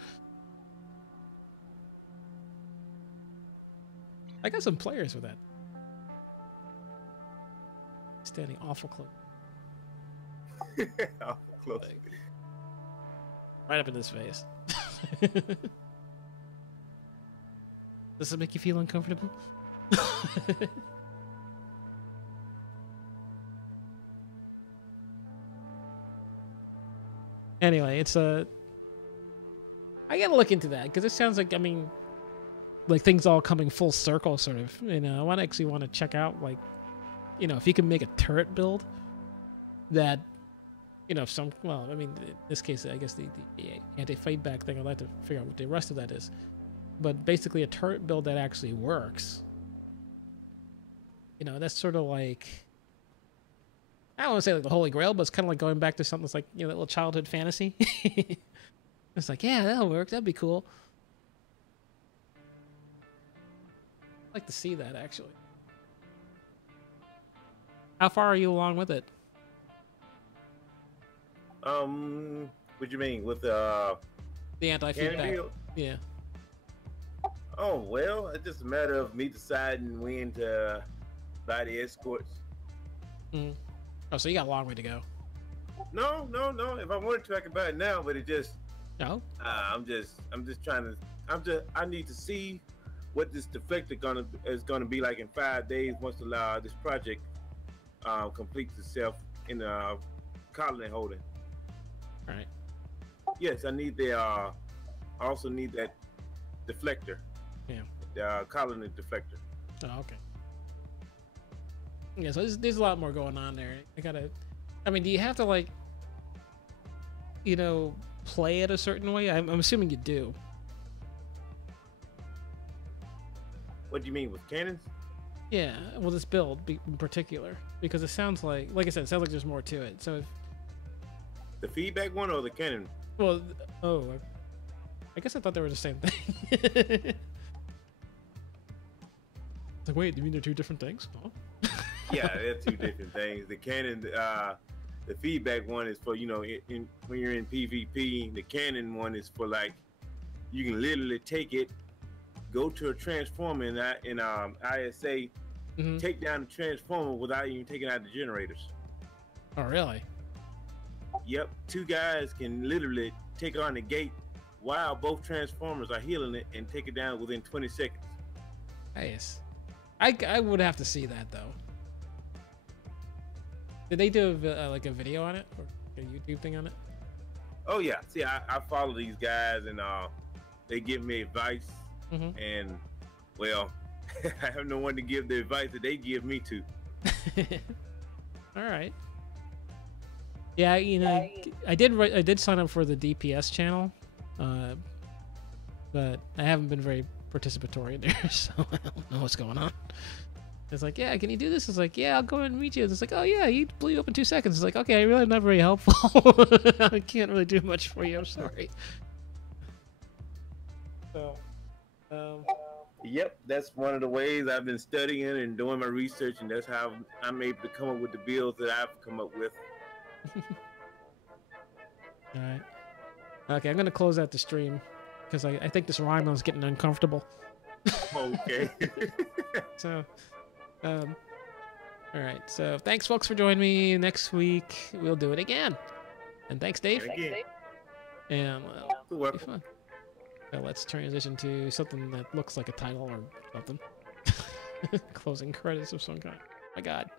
I got some players with that. Standing awful close. Awful close. Right up in his face. Does it make you feel uncomfortable? Anyway, it's I gotta look into that because it sounds like, like things all coming full circle, sort of. I want to check out, like, if you can make a turret build that, in this case, I guess the anti-feedback thing, I'd like to figure out what the rest of that is. But basically a turret build that actually works. That's sort of like, I don't want to say like the Holy Grail, but it's kind of like going back to something that's like, that little childhood fantasy. It's like, yeah, that'll work. That'd be cool. I'd like to see that, actually. How far are you along with it? What do you mean with the anti-feedback? Yeah. Oh well, it's just a matter of me deciding when to buy the escorts. Mm. Oh, so you got a long way to go. No. If I wanted to, I could buy it now, but it just. No. I'm just trying to. I need to see what this deflector is gonna be like in 5 days once this project completes itself in the colony holding. All right. Yes, I need I also need that deflector. Yeah. The colony deflector. Oh, okay. Yeah, so there's a lot more going on there. Do you have to, like, play it a certain way? I'm assuming you do. What do you mean with cannons? Yeah, well, this build in particular, because it sounds like I said, it sounds like there's more to it. So if the feedback one or the cannon? Well, I guess I thought they were the same thing. It's like, wait, you mean they're 2 different things? Huh? Yeah, they're 2 different things. The cannon, the feedback one is for, when you're in PvP. The cannon one is for, like, you can literally take it, go to a transformer in ISA, mm-hmm. take down the transformer without even taking out the generators. Oh, really? Yep, 2 guys can literally take on the gate while both transformers are healing it and take it down within 20 seconds. Nice. I would have to see that, though. Did they do a video on it, or a YouTube thing on it? Oh yeah. See, I follow these guys, and they give me advice, mm-hmm. and well, I have no one to give the advice that they give me to. All right. Yeah, I did sign up for the DPS channel, but I haven't been very participatory in there, so I don't know what's going on. It's like, yeah, can you do this? It's like, yeah, I'll go and meet you. It's like, oh yeah, you blew you up in 2 seconds. It's like, okay, really not very helpful. I can't really do much for you. I'm sorry. So, yep, that's one of the ways I've been studying and doing my research, and that's how I'm able to come up with the builds that I've come up with. All right. Okay, I'm gonna close out the stream because I think this Rymon's getting uncomfortable. Okay. So, all right. So thanks, folks, for joining me. Next week we'll do it again. And thanks, Dave. Again. And You're it'll be fun. So let's transition to something that looks like a title or something. Closing credits of some kind. My God.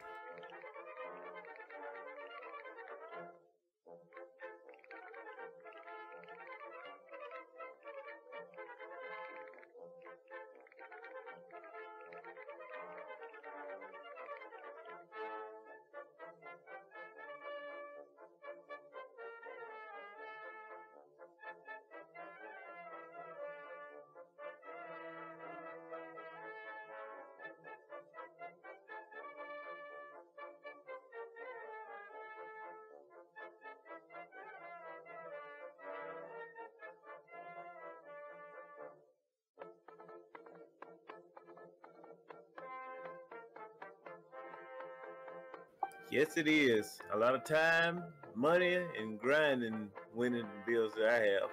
Yes, it is. A lot of time, money, and grinding winning the bills that I have.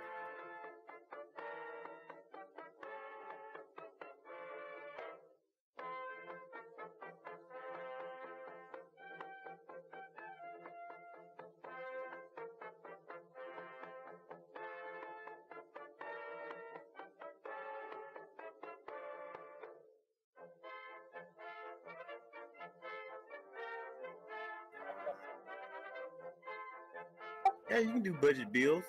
Yeah, you can do budget bills.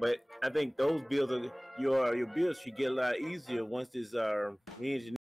But I think those bills are your bills should get a lot easier once this re